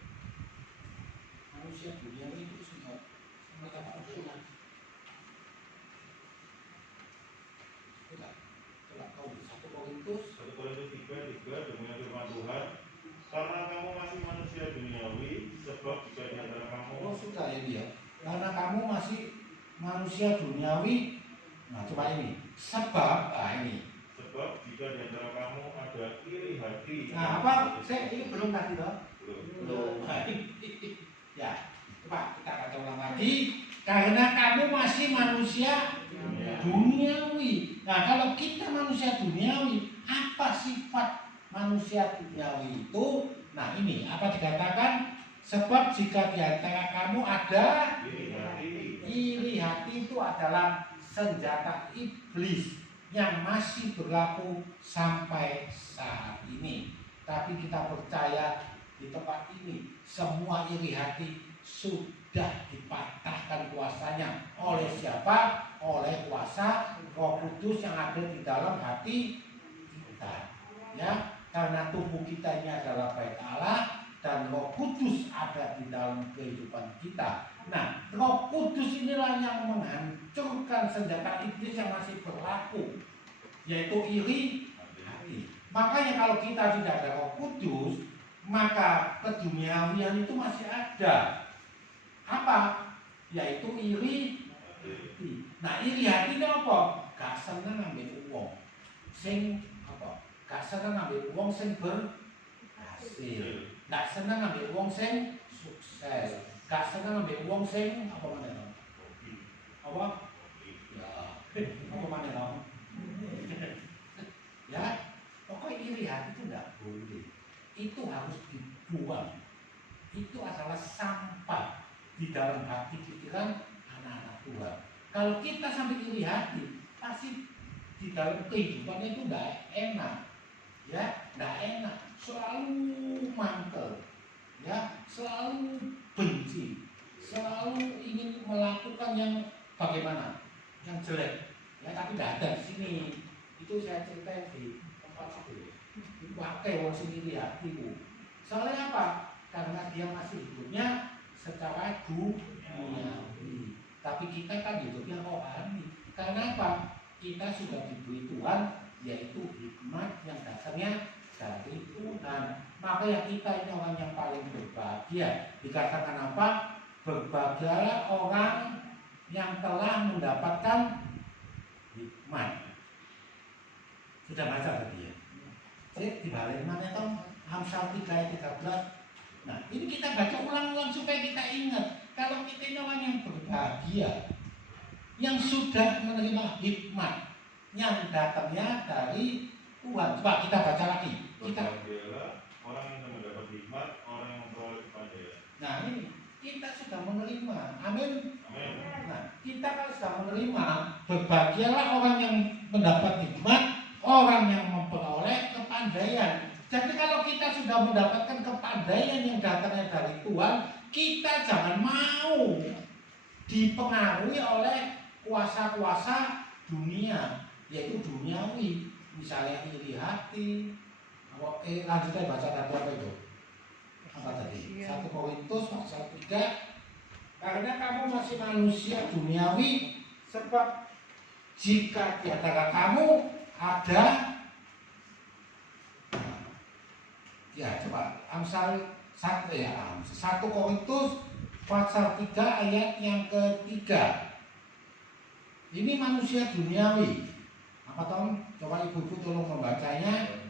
Manusia duniawi itu sudah mereka ulang. Korintus 1 Korintus 3 demikian firman Tuhan, karena kamu masih manusia duniawi, sebab jika di antara kamu sudah ya dia. Karena kamu masih manusia duniawi. Nah, coba ini. Sebab sebab jika di antara kamu ada iri hati. Nah, apa? Ini belum tadi toh? Belum. Ya, coba kita baca ulang lagi. Karena kamu masih manusia duniawi. Nah, kalau kita manusia duniawi, apa sifat manusia duniawi itu? Nah, ini apa dikatakan? Sebab jika di antara kamu ada iri hati itu adalah senjata iblis yang masih berlaku sampai saat ini. Tapi kita percaya di tempat ini semua iri hati sudah dipatahkan kuasanya. Oleh siapa? Oleh kuasa Roh Kudus yang ada di dalam hati kita. Ya, karena tubuh kita ini adalah bait Allah dan Roh Kudus ada di dalam kehidupan kita. Nah, Roh Kudus inilah yang menghancurkan senjata iblis yang masih berlaku, yaitu iri hati. Makanya kalau kita tidak ada Roh Kudus, maka keduniawian itu masih ada. Apa? Yaitu iri hati. Nah, iri hati itu apa? Gak seneng ambil uang sing apa? Gak seneng ambil uang sing berhasil. Gak seneng ambil uang sing sukses. Gak seneng ambil uang sing apa mana? Apa? Ya, apa mana? Ya, pokoknya iri hati itu tidak boleh. Itu harus dibuang. Itu adalah sampah di dalam hati pikiran anak-anak Tuhan. Kalau kita sampai iri hati, pasti di dalam kehidupannya itu tidak enak, ya, tidak enak, selalu mantel, ya, selalu benci, selalu ingin melakukan yang bagaimana? Yang jelek. Ya tapi tidak ada di sini. Itu saya ceritain di tempat itu. Pakai wong sini lihat ibu. Soalnya apa? Karena dia masih hidupnya secara duniawi. Tapi kita kan hidupnya rohani. Karena apa? Kita sudah diberi Tuhan, yaitu hikmat yang datangnya dari Tuhan. Makanya kita ini orang yang paling berbahagia. Dikatakan apa? Berbahagialah orang yang telah mendapatkan hikmat. Sudah baca tadi ya? Jadi dibalik mana itu Amsal 3 ayat 13. Nah ini kita baca ulang-ulang supaya kita ingat. Kalau kita ini orang yang berbahagia, yang sudah menerima hikmat yang datangnya dari Tuhan. Coba kita baca lagi. Berbahagialah orang yang mendapat hikmat, orang yang memperoleh kepandaian. Nah ini kita sudah menerima. Amin. Amin. Nah kita kalau sudah menerima, berbahagialah orang yang mendapat hikmat, orang yang memperoleh kepandaian. Jadi kalau kita sudah mendapatkan kepandaian yang datangnya dari Tuhan, kita jangan mau dipengaruhi oleh kuasa-kuasa dunia, yaitu duniawi. Misalnya iri hati. Lanjut aja baca tadi apa itu? Apa tadi? 1 Korintus pasal 3. Karena kamu masih manusia duniawi, sebab jika di antara kamu ada, ya coba Amsal 1 Korintus pasal 3 ayat yang ketiga. Ini manusia duniawi. Apa Tom? Coba ibu-ibu tolong membacanya.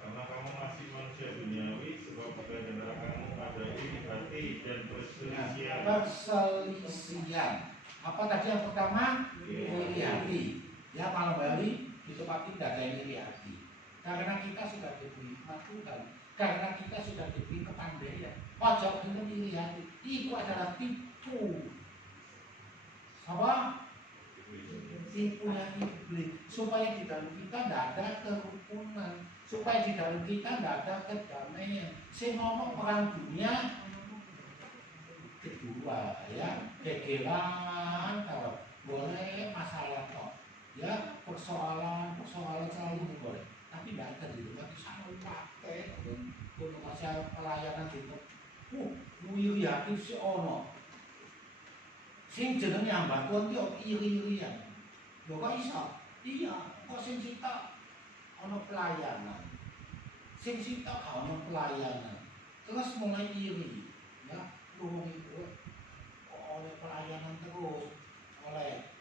Karena kamu masih manusia duniawi, sebab pada antara kamu ada iri hati dan perselisihan. Perselisihan. Apa tadi yang pertama? Iri hati. Ya malam Bali di tempat tidak ada yang iri hati. Karena kita sudah diberi hikmat Tuhan. Karena kita sudah diberi kepandaian. Wajah dengan iri hati. Itu adalah tipu. Apa? Tipunya iblis. Supaya di dalam kita tidak ada kerukunan. Supaya di dalam kita tidak ada kedamaian. Saya ngomong perang dunia kedua ya, gegeran kalau boleh masalah kok ya, persoalan selalu boleh, tapi tidak ada di rumah selalu pakai untuk masalah pelayanan gitu. Iri hati si ono sing jenenge ambatuan yo iri-irian lho kok iso? Iya kok sing sitok ono pelayanan, sing sitok gak ono pelayanan, terus mulai iri ya. Oleh pelayanan terus,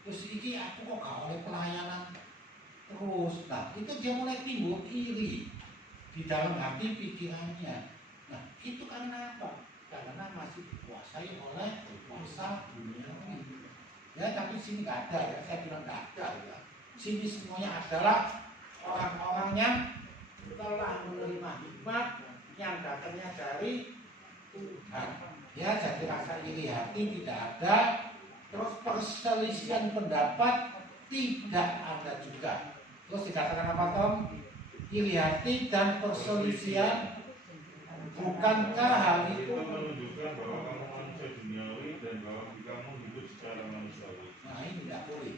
terus iki aku kok gak oleh pelayanan terus. Nah itu dia mulai timbul iri di dalam hati pikirannya. Nah itu karena apa? Karena masih dikuasai oleh kuasa duniawi. Ya tapi sini nggak ada ya, saya bilang nggak ada ya. Sini semuanya adalah orang-orang yang telah menerima hikmat yang datangnya dari Tuhan. Ya, jadi rasa iri hati tidak ada, terus perselisihan pendapat tidak ada juga. Terus dikatakan apa Tom? Iri hati dan perselisihan, bukankah hal itu menunjukkan bahwa kamu manusia duniawi dan bahwa kamu hidup secara manusiawi? Nah ini tidak boleh.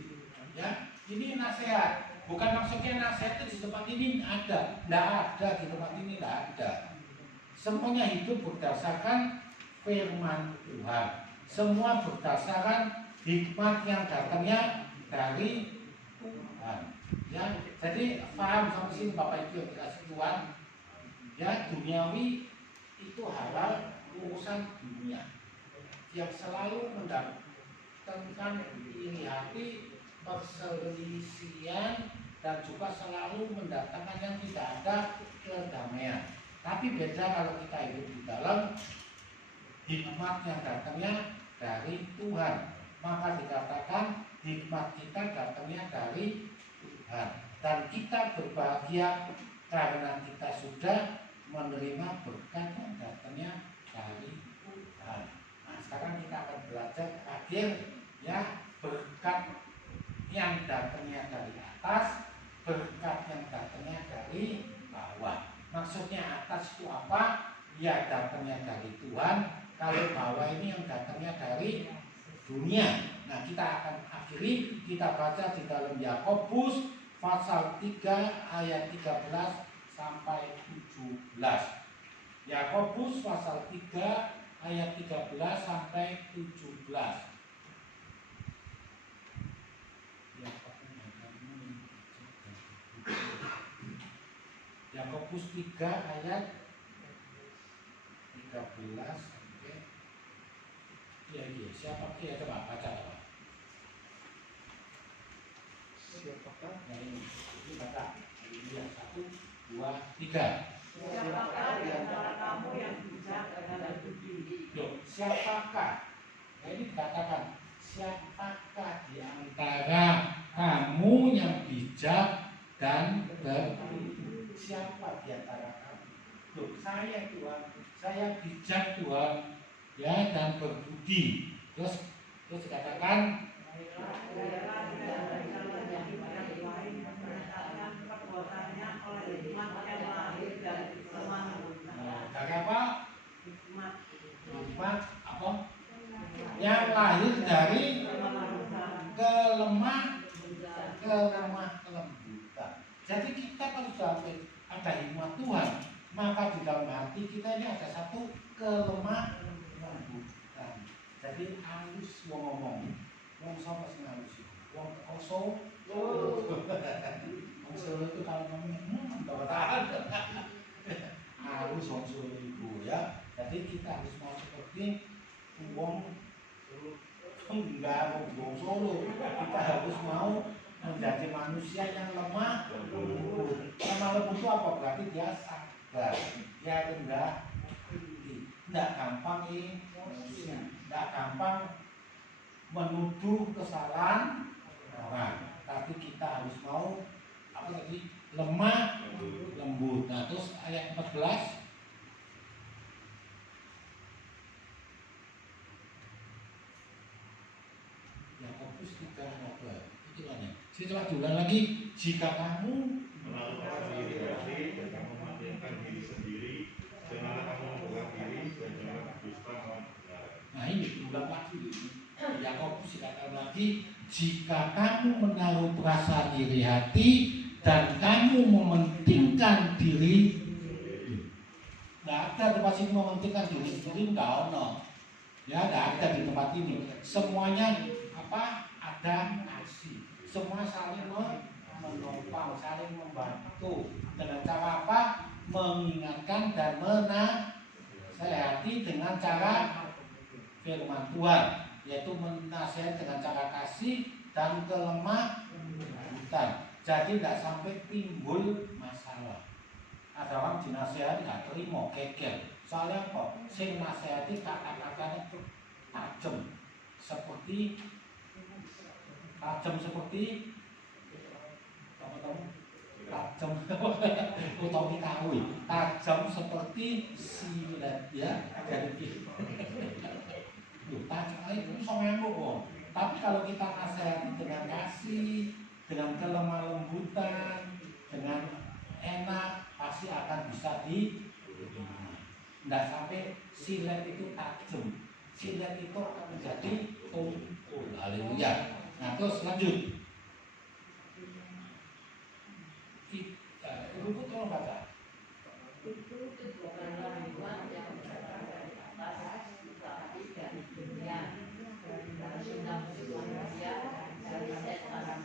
Ya, ini nasihat. Bukan maksudnya nasihat itu di tempat ini ada, tidak ada di tempat ini tidak ada. Semuanya hidup berdasarkan firman Tuhan. Semua berdasarkan hikmat yang datangnya dari Tuhan. Ya, jadi paham sampai sini Bapak Ibu yang dikasih Tuhan. Ya, duniawi itu halal urusan dunia. Yang selalu mendatangkan iri hati, perselisihan, dan juga selalu mendatangkan yang tidak ada kedamaian. Tapi beda kalau kita hidup di dalam hikmat yang datangnya dari Tuhan. Maka dikatakan hikmat kita datangnya dari Tuhan. Dan kita berbahagia karena kita sudah menerima berkat yang datangnya dari Tuhan. Nah sekarang kita akan belajar akhir ya, berkat yang datangnya dari atas, berkat yang datangnya dari bawah. Maksudnya atas itu apa? Ya datangnya dari Tuhan. Kalau bawah ini yang datangnya dari dunia. Nah, kita akan akhiri, kita baca di dalam Yakobus pasal 3 ayat 13 sampai 17. Yakobus pasal 3 ayat 13 sampai 17. Yakobus 3 ayat 13 sampai siapa? Coba baca coba. Siapakah? Nah, ini baca. Ini ya, 1, 2, 3. Siapakah di antara kamu yang bijak dalam budi? Loh, siapakah? Nah, ini dikatakan siapakah di antara kamu yang bijak dan berbudi? Siapa di antara kamu? Loh, saya Tuhan, saya bijak Tuhan, ya, dan berbudi. Terus dikatakan perbuatannya oleh hikmat yang lahir dari kelemahan. dari apa? Hikmat Apa? Yang lahir dari kelembutan. Jadi kita kalau sampai ada hikmat Tuhan, maka di dalam hati kita ini ada satu kelembutan. Jadi halus ngomong. Wong sapa sing halus? Wong Solo. Wong Solo itu kalau ngomong tahan. Halus wong Solo itu ya. Jadi kita harus mau seperti wong enggak wong Solo. Kita harus mau menjadi manusia yang lemah lembut. Lemah lembut itu apa? Berarti dia sabar, dia rendah hati, tidak gampang emosi, tidak gampang menuduh kesalahan orang. Tapi kita harus mau apa tadi? Lemah lembut. Nah, terus ayat 14. Yakobus 3 ayat itu mana? Saya coba diulang lagi. Jika kamu melakukan diri dan kamu mementingkan diri sendiri, janganlah kamu membuka diri dan jangan berdusta melawan kebenaran. Nah, ini diulang lagi. Yakobus dikatakan lagi, jika kamu menaruh perasaan iri hati dan kamu mementingkan diri, tidak ada tempat ini mementingkan diri sendiri, tidak ada. Ya, tidak ada di tempat ini. Semuanya apa? Ada kasih. Semua saling menopang, saling membantu. Dengan cara apa? Mengingatkan dan menasehati dengan cara firman Tuhan, yaitu menasehati dengan cara kasih dan kelembutan. Jadi tidak sampai timbul masalah. Ada orang dinasehati nggak terima, kekel. Soalnya apa? Sing nasehati kata-katanya tajam seperti tajam seperti silet ya. Jadi tajam itu sama kok. Tapi kalau kita nasehati dengan kasih, dengan kelemah lembutan, dengan enak, pasti akan bisa diterima. Tidak sampai silet itu tajam, silet itu akan menjadi tumpul. Haleluya. Nah, terus lanjut. Ibu tolong baca. Itu bukanlah hikmat yang berasal dari atas, tetapi dari dunia, dari nafsu manusia, dari setan.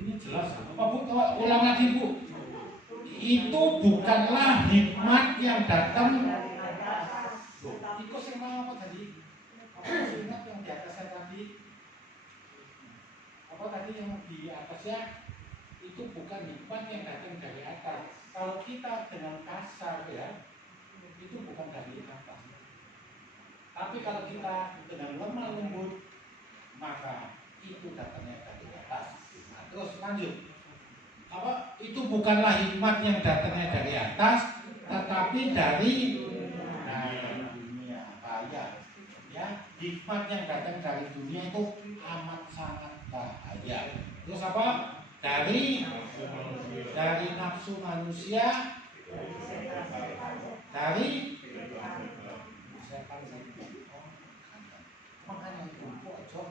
Ini jelas. Apa Bu? Ulang lagi Bu. Itu bukanlah hikmat yang datang dari atas. Itu semua apa tadi? Apa hikmat yang di atasnya tadi? Apa tadi yang di atasnya? Itu bukan hikmat yang datang dari atas. Kalau kita dengan kasar ya, itu bukan dari atas. Tapi kalau kita dengan lemah lembut, maka itu datangnya dari atas. Nah, terus lanjut. Apa? Itu bukanlah hikmat yang datangnya dari atas, tetapi dari dunia. Bahaya. Ya, hikmat yang datang dari dunia itu amat sangat bahaya. Terus apa? Dari nafsu manusia, dari setan. Makanya itu aja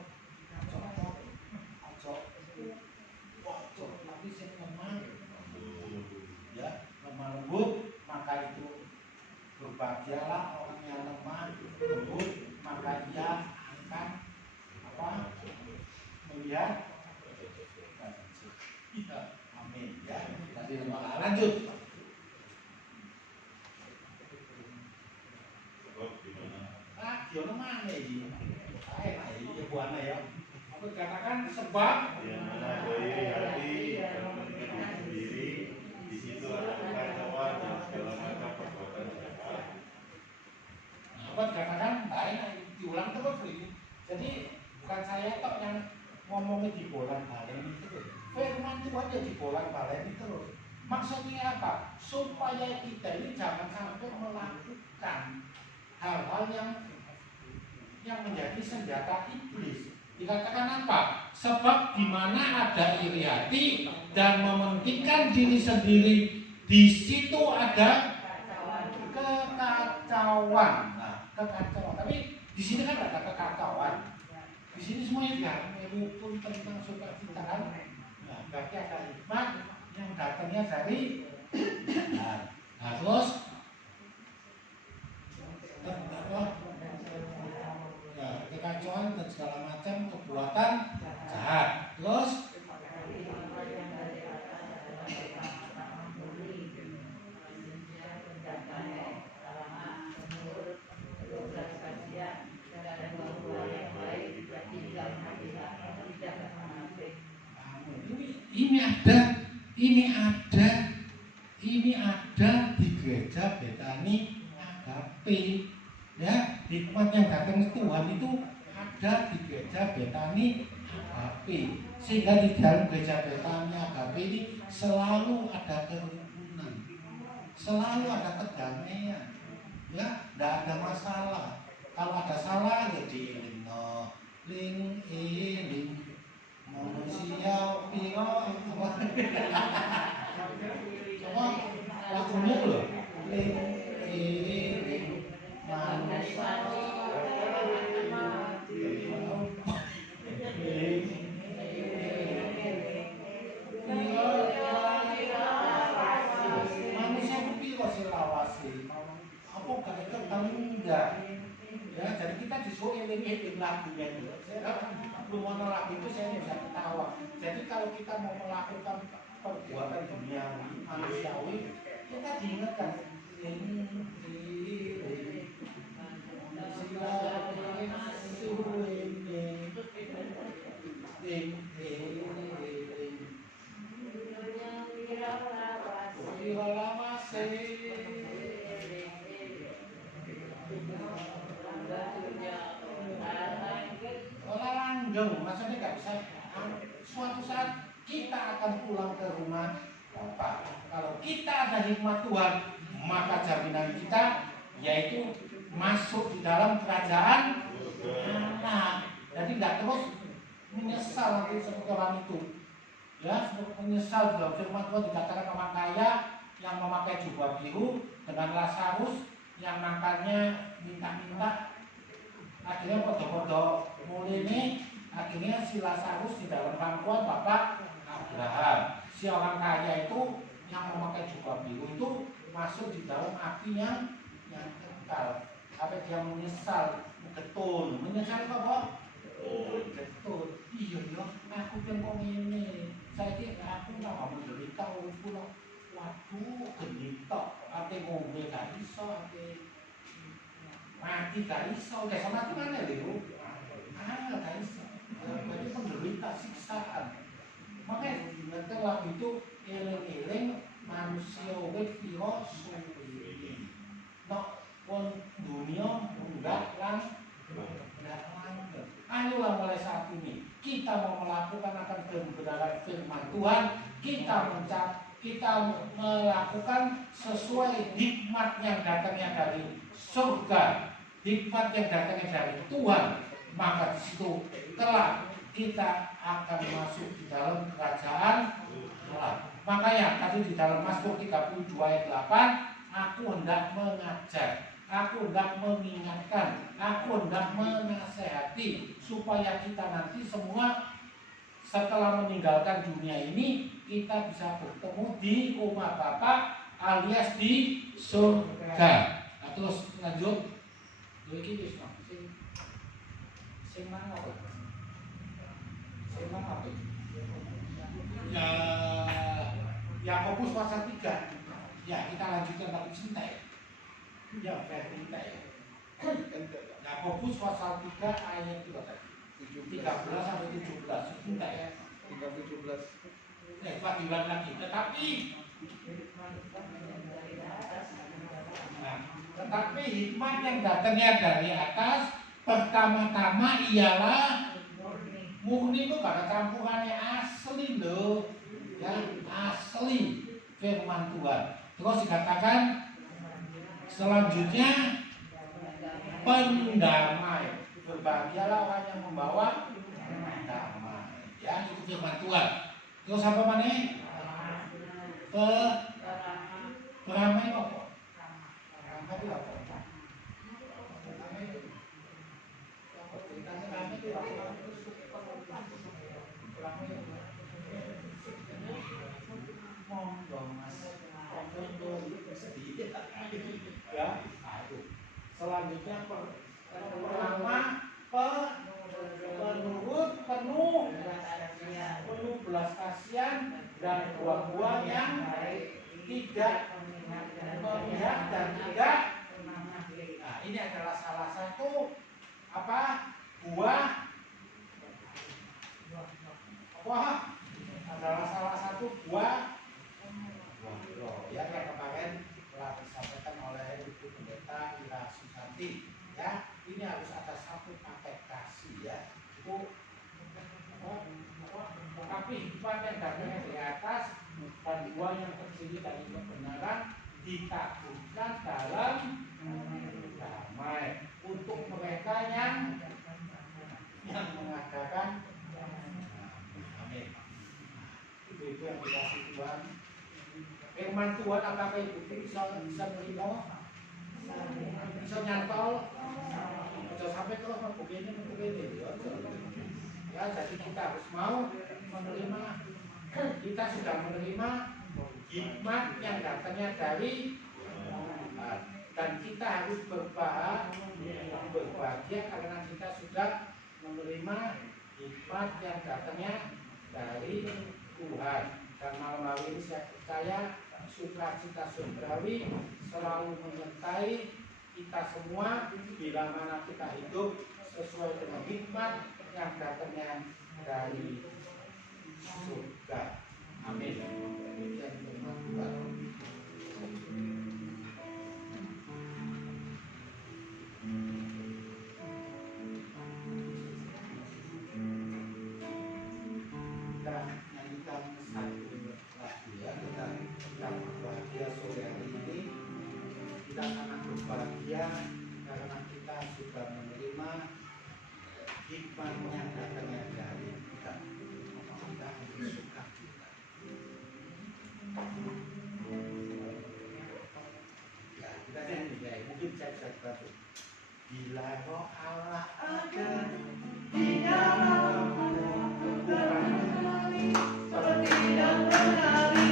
dialah orang yang lemah, lembut, maka ia akan melihat. Amin ya. Tadi lanjut. Gimana mana ini? Ini buana ya. Aku katakan sebab yang menandai hati dan menutup sendiri, di situ ada kekacauan dan segala macam perbuatan jahat. Aku katakan baik, diulang terus ini. Jadi bukan saya tok yang ngomongnya di bolang balik itu. Firman Tuhan ya di bolang balik itu terus. Maksudnya apa? Supaya kita ini jangan sampai melakukan hal-hal yang menjadi senjata iblis. Dikatakan apa? Sebab di mana ada iri hati dan mementingkan diri sendiri, di situ ada kekacauan. Nah, kekacauan. Tapi di sini kan ada kekacauan. Di sini semuanya rukun tentang sukacita kan. Nah, berarti ada hikmat yang datangnya dari nah terus kekacauan dan segala macam perbuatan jahat. Terus ini ada di gereja Betani Agape. Ya, hikmat yang datang Tuhan itu ada di gereja Betani Agape. Sehingga di dalam gereja Betani Agape ini selalu ada kerukunan, selalu ada kedamaian. Ya, tidak ada masalah. Kalau ada salah ya dielingno, ling manusia piro apa lagunya loh, ling manusia manusia piro silawasi apa gak enggak ya. Jadi kita disuruh eling lagunya itu. Belum lagu itu saya bisa ketawa. Jadi kalau kita mau melakukan perbuatan duniawi, manusiawi, kita diingatkan maksudnya nggak bisa. Suatu saat kita akan pulang ke rumah Bapak. Kalau kita ada hikmat Tuhan, maka jaminan kita yaitu masuk di dalam kerajaan Allah. Jadi tidak terus menyesal nanti seperti orang itu. Ya, menyesal dalam firman Tuhan dikatakan orang kaya yang memakai jubah biru dengan Lazarus yang makannya minta-minta. Akhirnya podo-podo mulai ini. Akhirnya si Lazarus di dalam pangkuan Bapak Abraham. Si orang kaya itu yang memakai jubah biru itu masuk di dalam api yang kekal. Apa dia menyesal? Betul. Menyesal apa? Betul. Iya ya, aku pengen ini. Saya kira aku nggak mau menderita pulau. Waduh, gendito. Ate ngombe gak iso, ate mati gak iso. Kayak mati mana lho? Gak iso. Jadi penderita siksaan. Makanya nanti lagu itu eling-eling manusia wis piro suwi. Nek pun dunia enggak langgeng. Ayolah mulai saat ini kita mau melakukan akan kebenaran firman Tuhan. Kita melakukan sesuai hikmat yang datangnya dari surga, hikmat yang datangnya dari Tuhan. Maka di situ kelak kita akan masuk di dalam kerajaan Allah. Makanya tadi di dalam Mazmur 32 ayat 8, aku hendak mengajar, aku hendak mengingatkan, aku hendak menasehati supaya kita nanti semua setelah meninggalkan dunia ini kita bisa bertemu di rumah Bapa alias di surga. terus lanjut. Iki wis sing mana apa? Sing mana apa? Ya Yakobus pasal 3. Ya, kita lanjutkan lagi cinta ya. Ya, cinta ya. Yakobus pasal 3 ayat itu tadi. 13 sampai 17. Cinta ya. 17. Pak diulang lagi. Tetapi hikmat yang datangnya dari atas pertama-tama ialah murni, itu karena campurannya asli loh, ya asli firman Tuhan. Terus dikatakan selanjutnya pendamai, berbahagialah orang yang membawa damai, ya itu firman Tuhan. Terus apa mana? Peramai apa? Ramai itu apa? Ya, itu. Selanjutnya pertama penurut, penuh belas kasihan dan buah-buah yang tidak memihak dan tidak. Nah, ini adalah salah satu apa? Buah adalah salah satu buah roh ya, yang kemarin telah disampaikan oleh Ibu Pendeta Ira Susanti ya. Ini harus ada satu paket kasih ya, itu tapi hikmat yang datangnya dari atas dan buah yang terciri dari kebenaran ditakutkan dalam damai untuk mereka yang mengadakan. Amin. Itu yang dikasih Tuhan. Firman Tuhan apakah ibu bisa terima? Bisa nyantol? Bisa sampai terus begini. Ya, jadi kita harus mau menerima. Kita sudah menerima hikmat yang datangnya dari Tuhan, dan kita harus berbahagia karena kita sudah menerima hikmat yang datangnya dari Tuhan. Dan malam hari ini saya percaya sukacita surgawi selalu menyertai kita semua bila mana kita hidup sesuai dengan hikmat yang datangnya dari surga. Amin. Demikian firman Tuhan. Dan nyanyikan satu lagu ya, kita berbahagia sore hari ini. Kita sangat berbahagia karena kita sudah menerima hikmat yang datangnya dari kita. Kita harus suka kita. Ya, kita nyanyi ya. Mungkin saya bisa bantu. Bila roh Allah ada di dalamku, bukan menari seperti dan menari.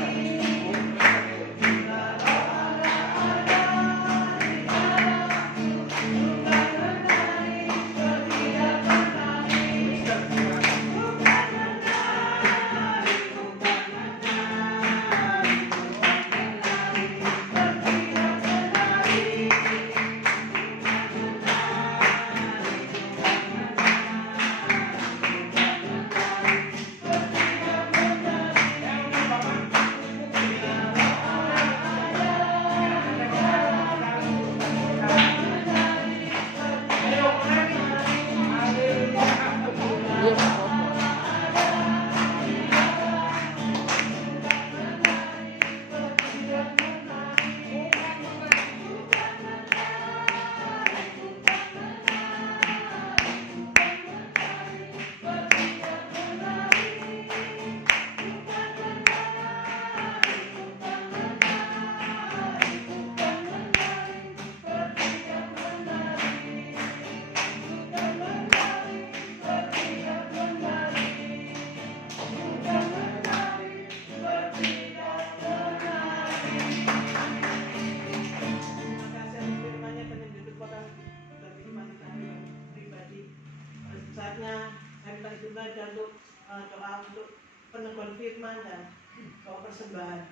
ada untuk doa untuk peneguhan firman dan doa persembahan.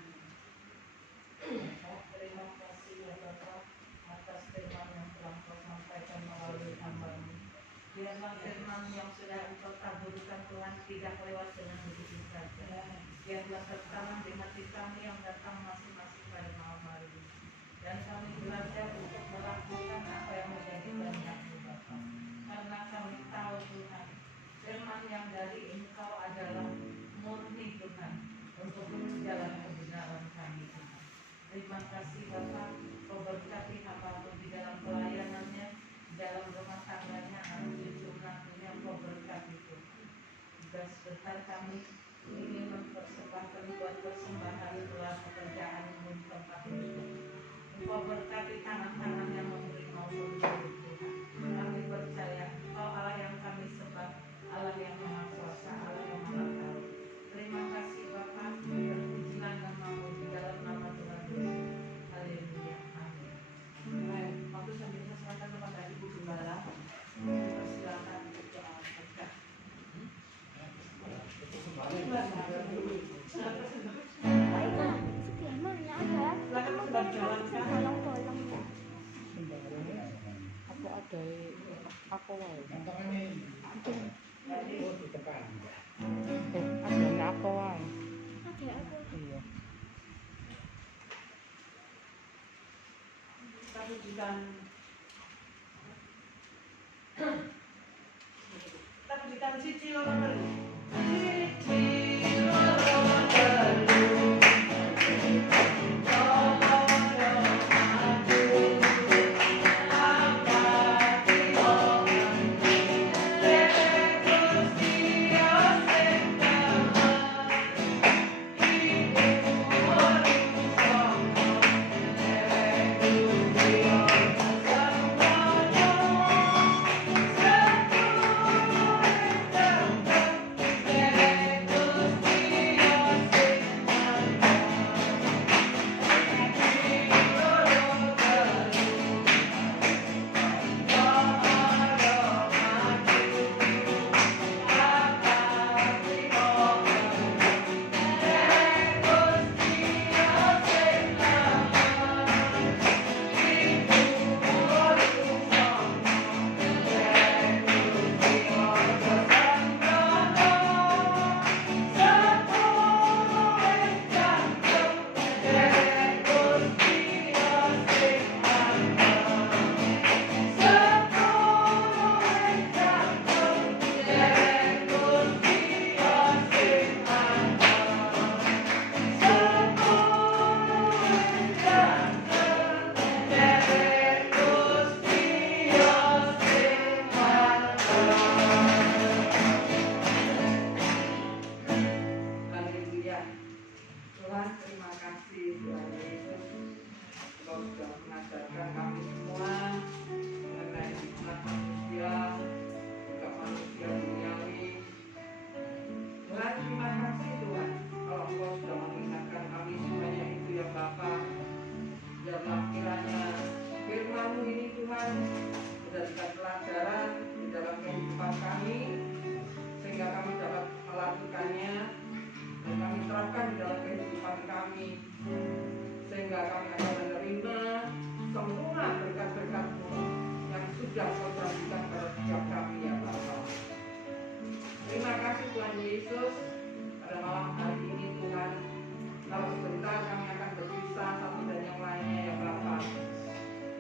Terima kasih ya Bapak atas firman yang telah Kau sampaikan melalui hamba-Mu. Biarlah firman yang sudah Engkau taburkan Tuhan tidak lewat dengan begitu saja. Biarlah tertanam di hati kami yang datang masing-masing pada malam hari ini. Dan kami belajar untuk melakukan apa yang menjadi kehendak-Mu Bapa. Karena kami tahu Tuhan, firman yang dari Engkau adalah murni Tuhan untuk jalan kebenaran kami Tuhan. Terima kasih Bapak, Kau berkati hamba-Mu di dalam pelayanannya, di dalam rumah tangganya, anak cucu menantunya, Kau berkati Tuhan. Juga sebentar kami ingin mempersembahkan buat persembahan telah pekerjaan-Mu di tempat ini. Engkau berkati tangan-tangan yang memberi maupun memberi Tuhan. Kami percaya Engkau Allah yang kami sembah, Allah yang maha kuasa, Allah yang maha tahu. Terima kasih Bapa, terpujilah nama-Mu di dalam nama Tuhan Yesus. Haleluya. Amin. Baik, waktu sambil saya serahkan kepada Ibu Gembala, dipersilakan untuk doa berkat. Silakan sedang jalankan. Aku ada aku wae. Ada aku wae. Iya. Kita pujikan Siji Loro Telu. Siji Loro Telu.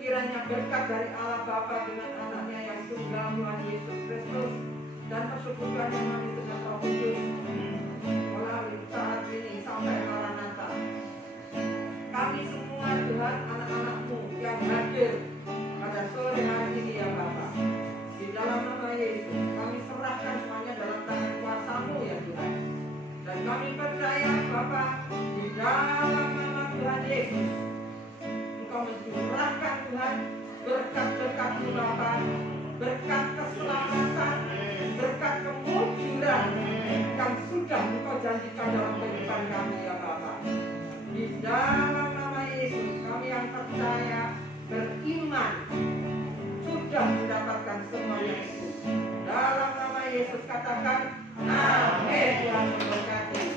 Kiranya berkat dari Allah Bapa dengan anaknya yang tunggal Tuhan Yesus Kristus dan persekutuan yang manis dengan Roh Kudus melalui saat ini sampai Maranatha. Kami semua Tuhan anak-anak-Mu yang hadir pada sore hari ini ya Bapa, di dalam nama Yesus kami serahkan semuanya dalam tangan kuasa-Mu ya Tuhan. Dan kami percaya Bapa, di dalam nama Tuhan Yesus Engkau mencurahkan Tuhan berkat-berkat-Mu Bapa, berkat keselamatan, berkat kemujuran yang sudah Engkau janjikan dalam kehidupan kami ya Bapa. Di dalam nama Yesus kami yang percaya, beriman, sudah mendapatkan semuanya itu. Dalam nama Yesus katakan Amin. Tuhan memberkati.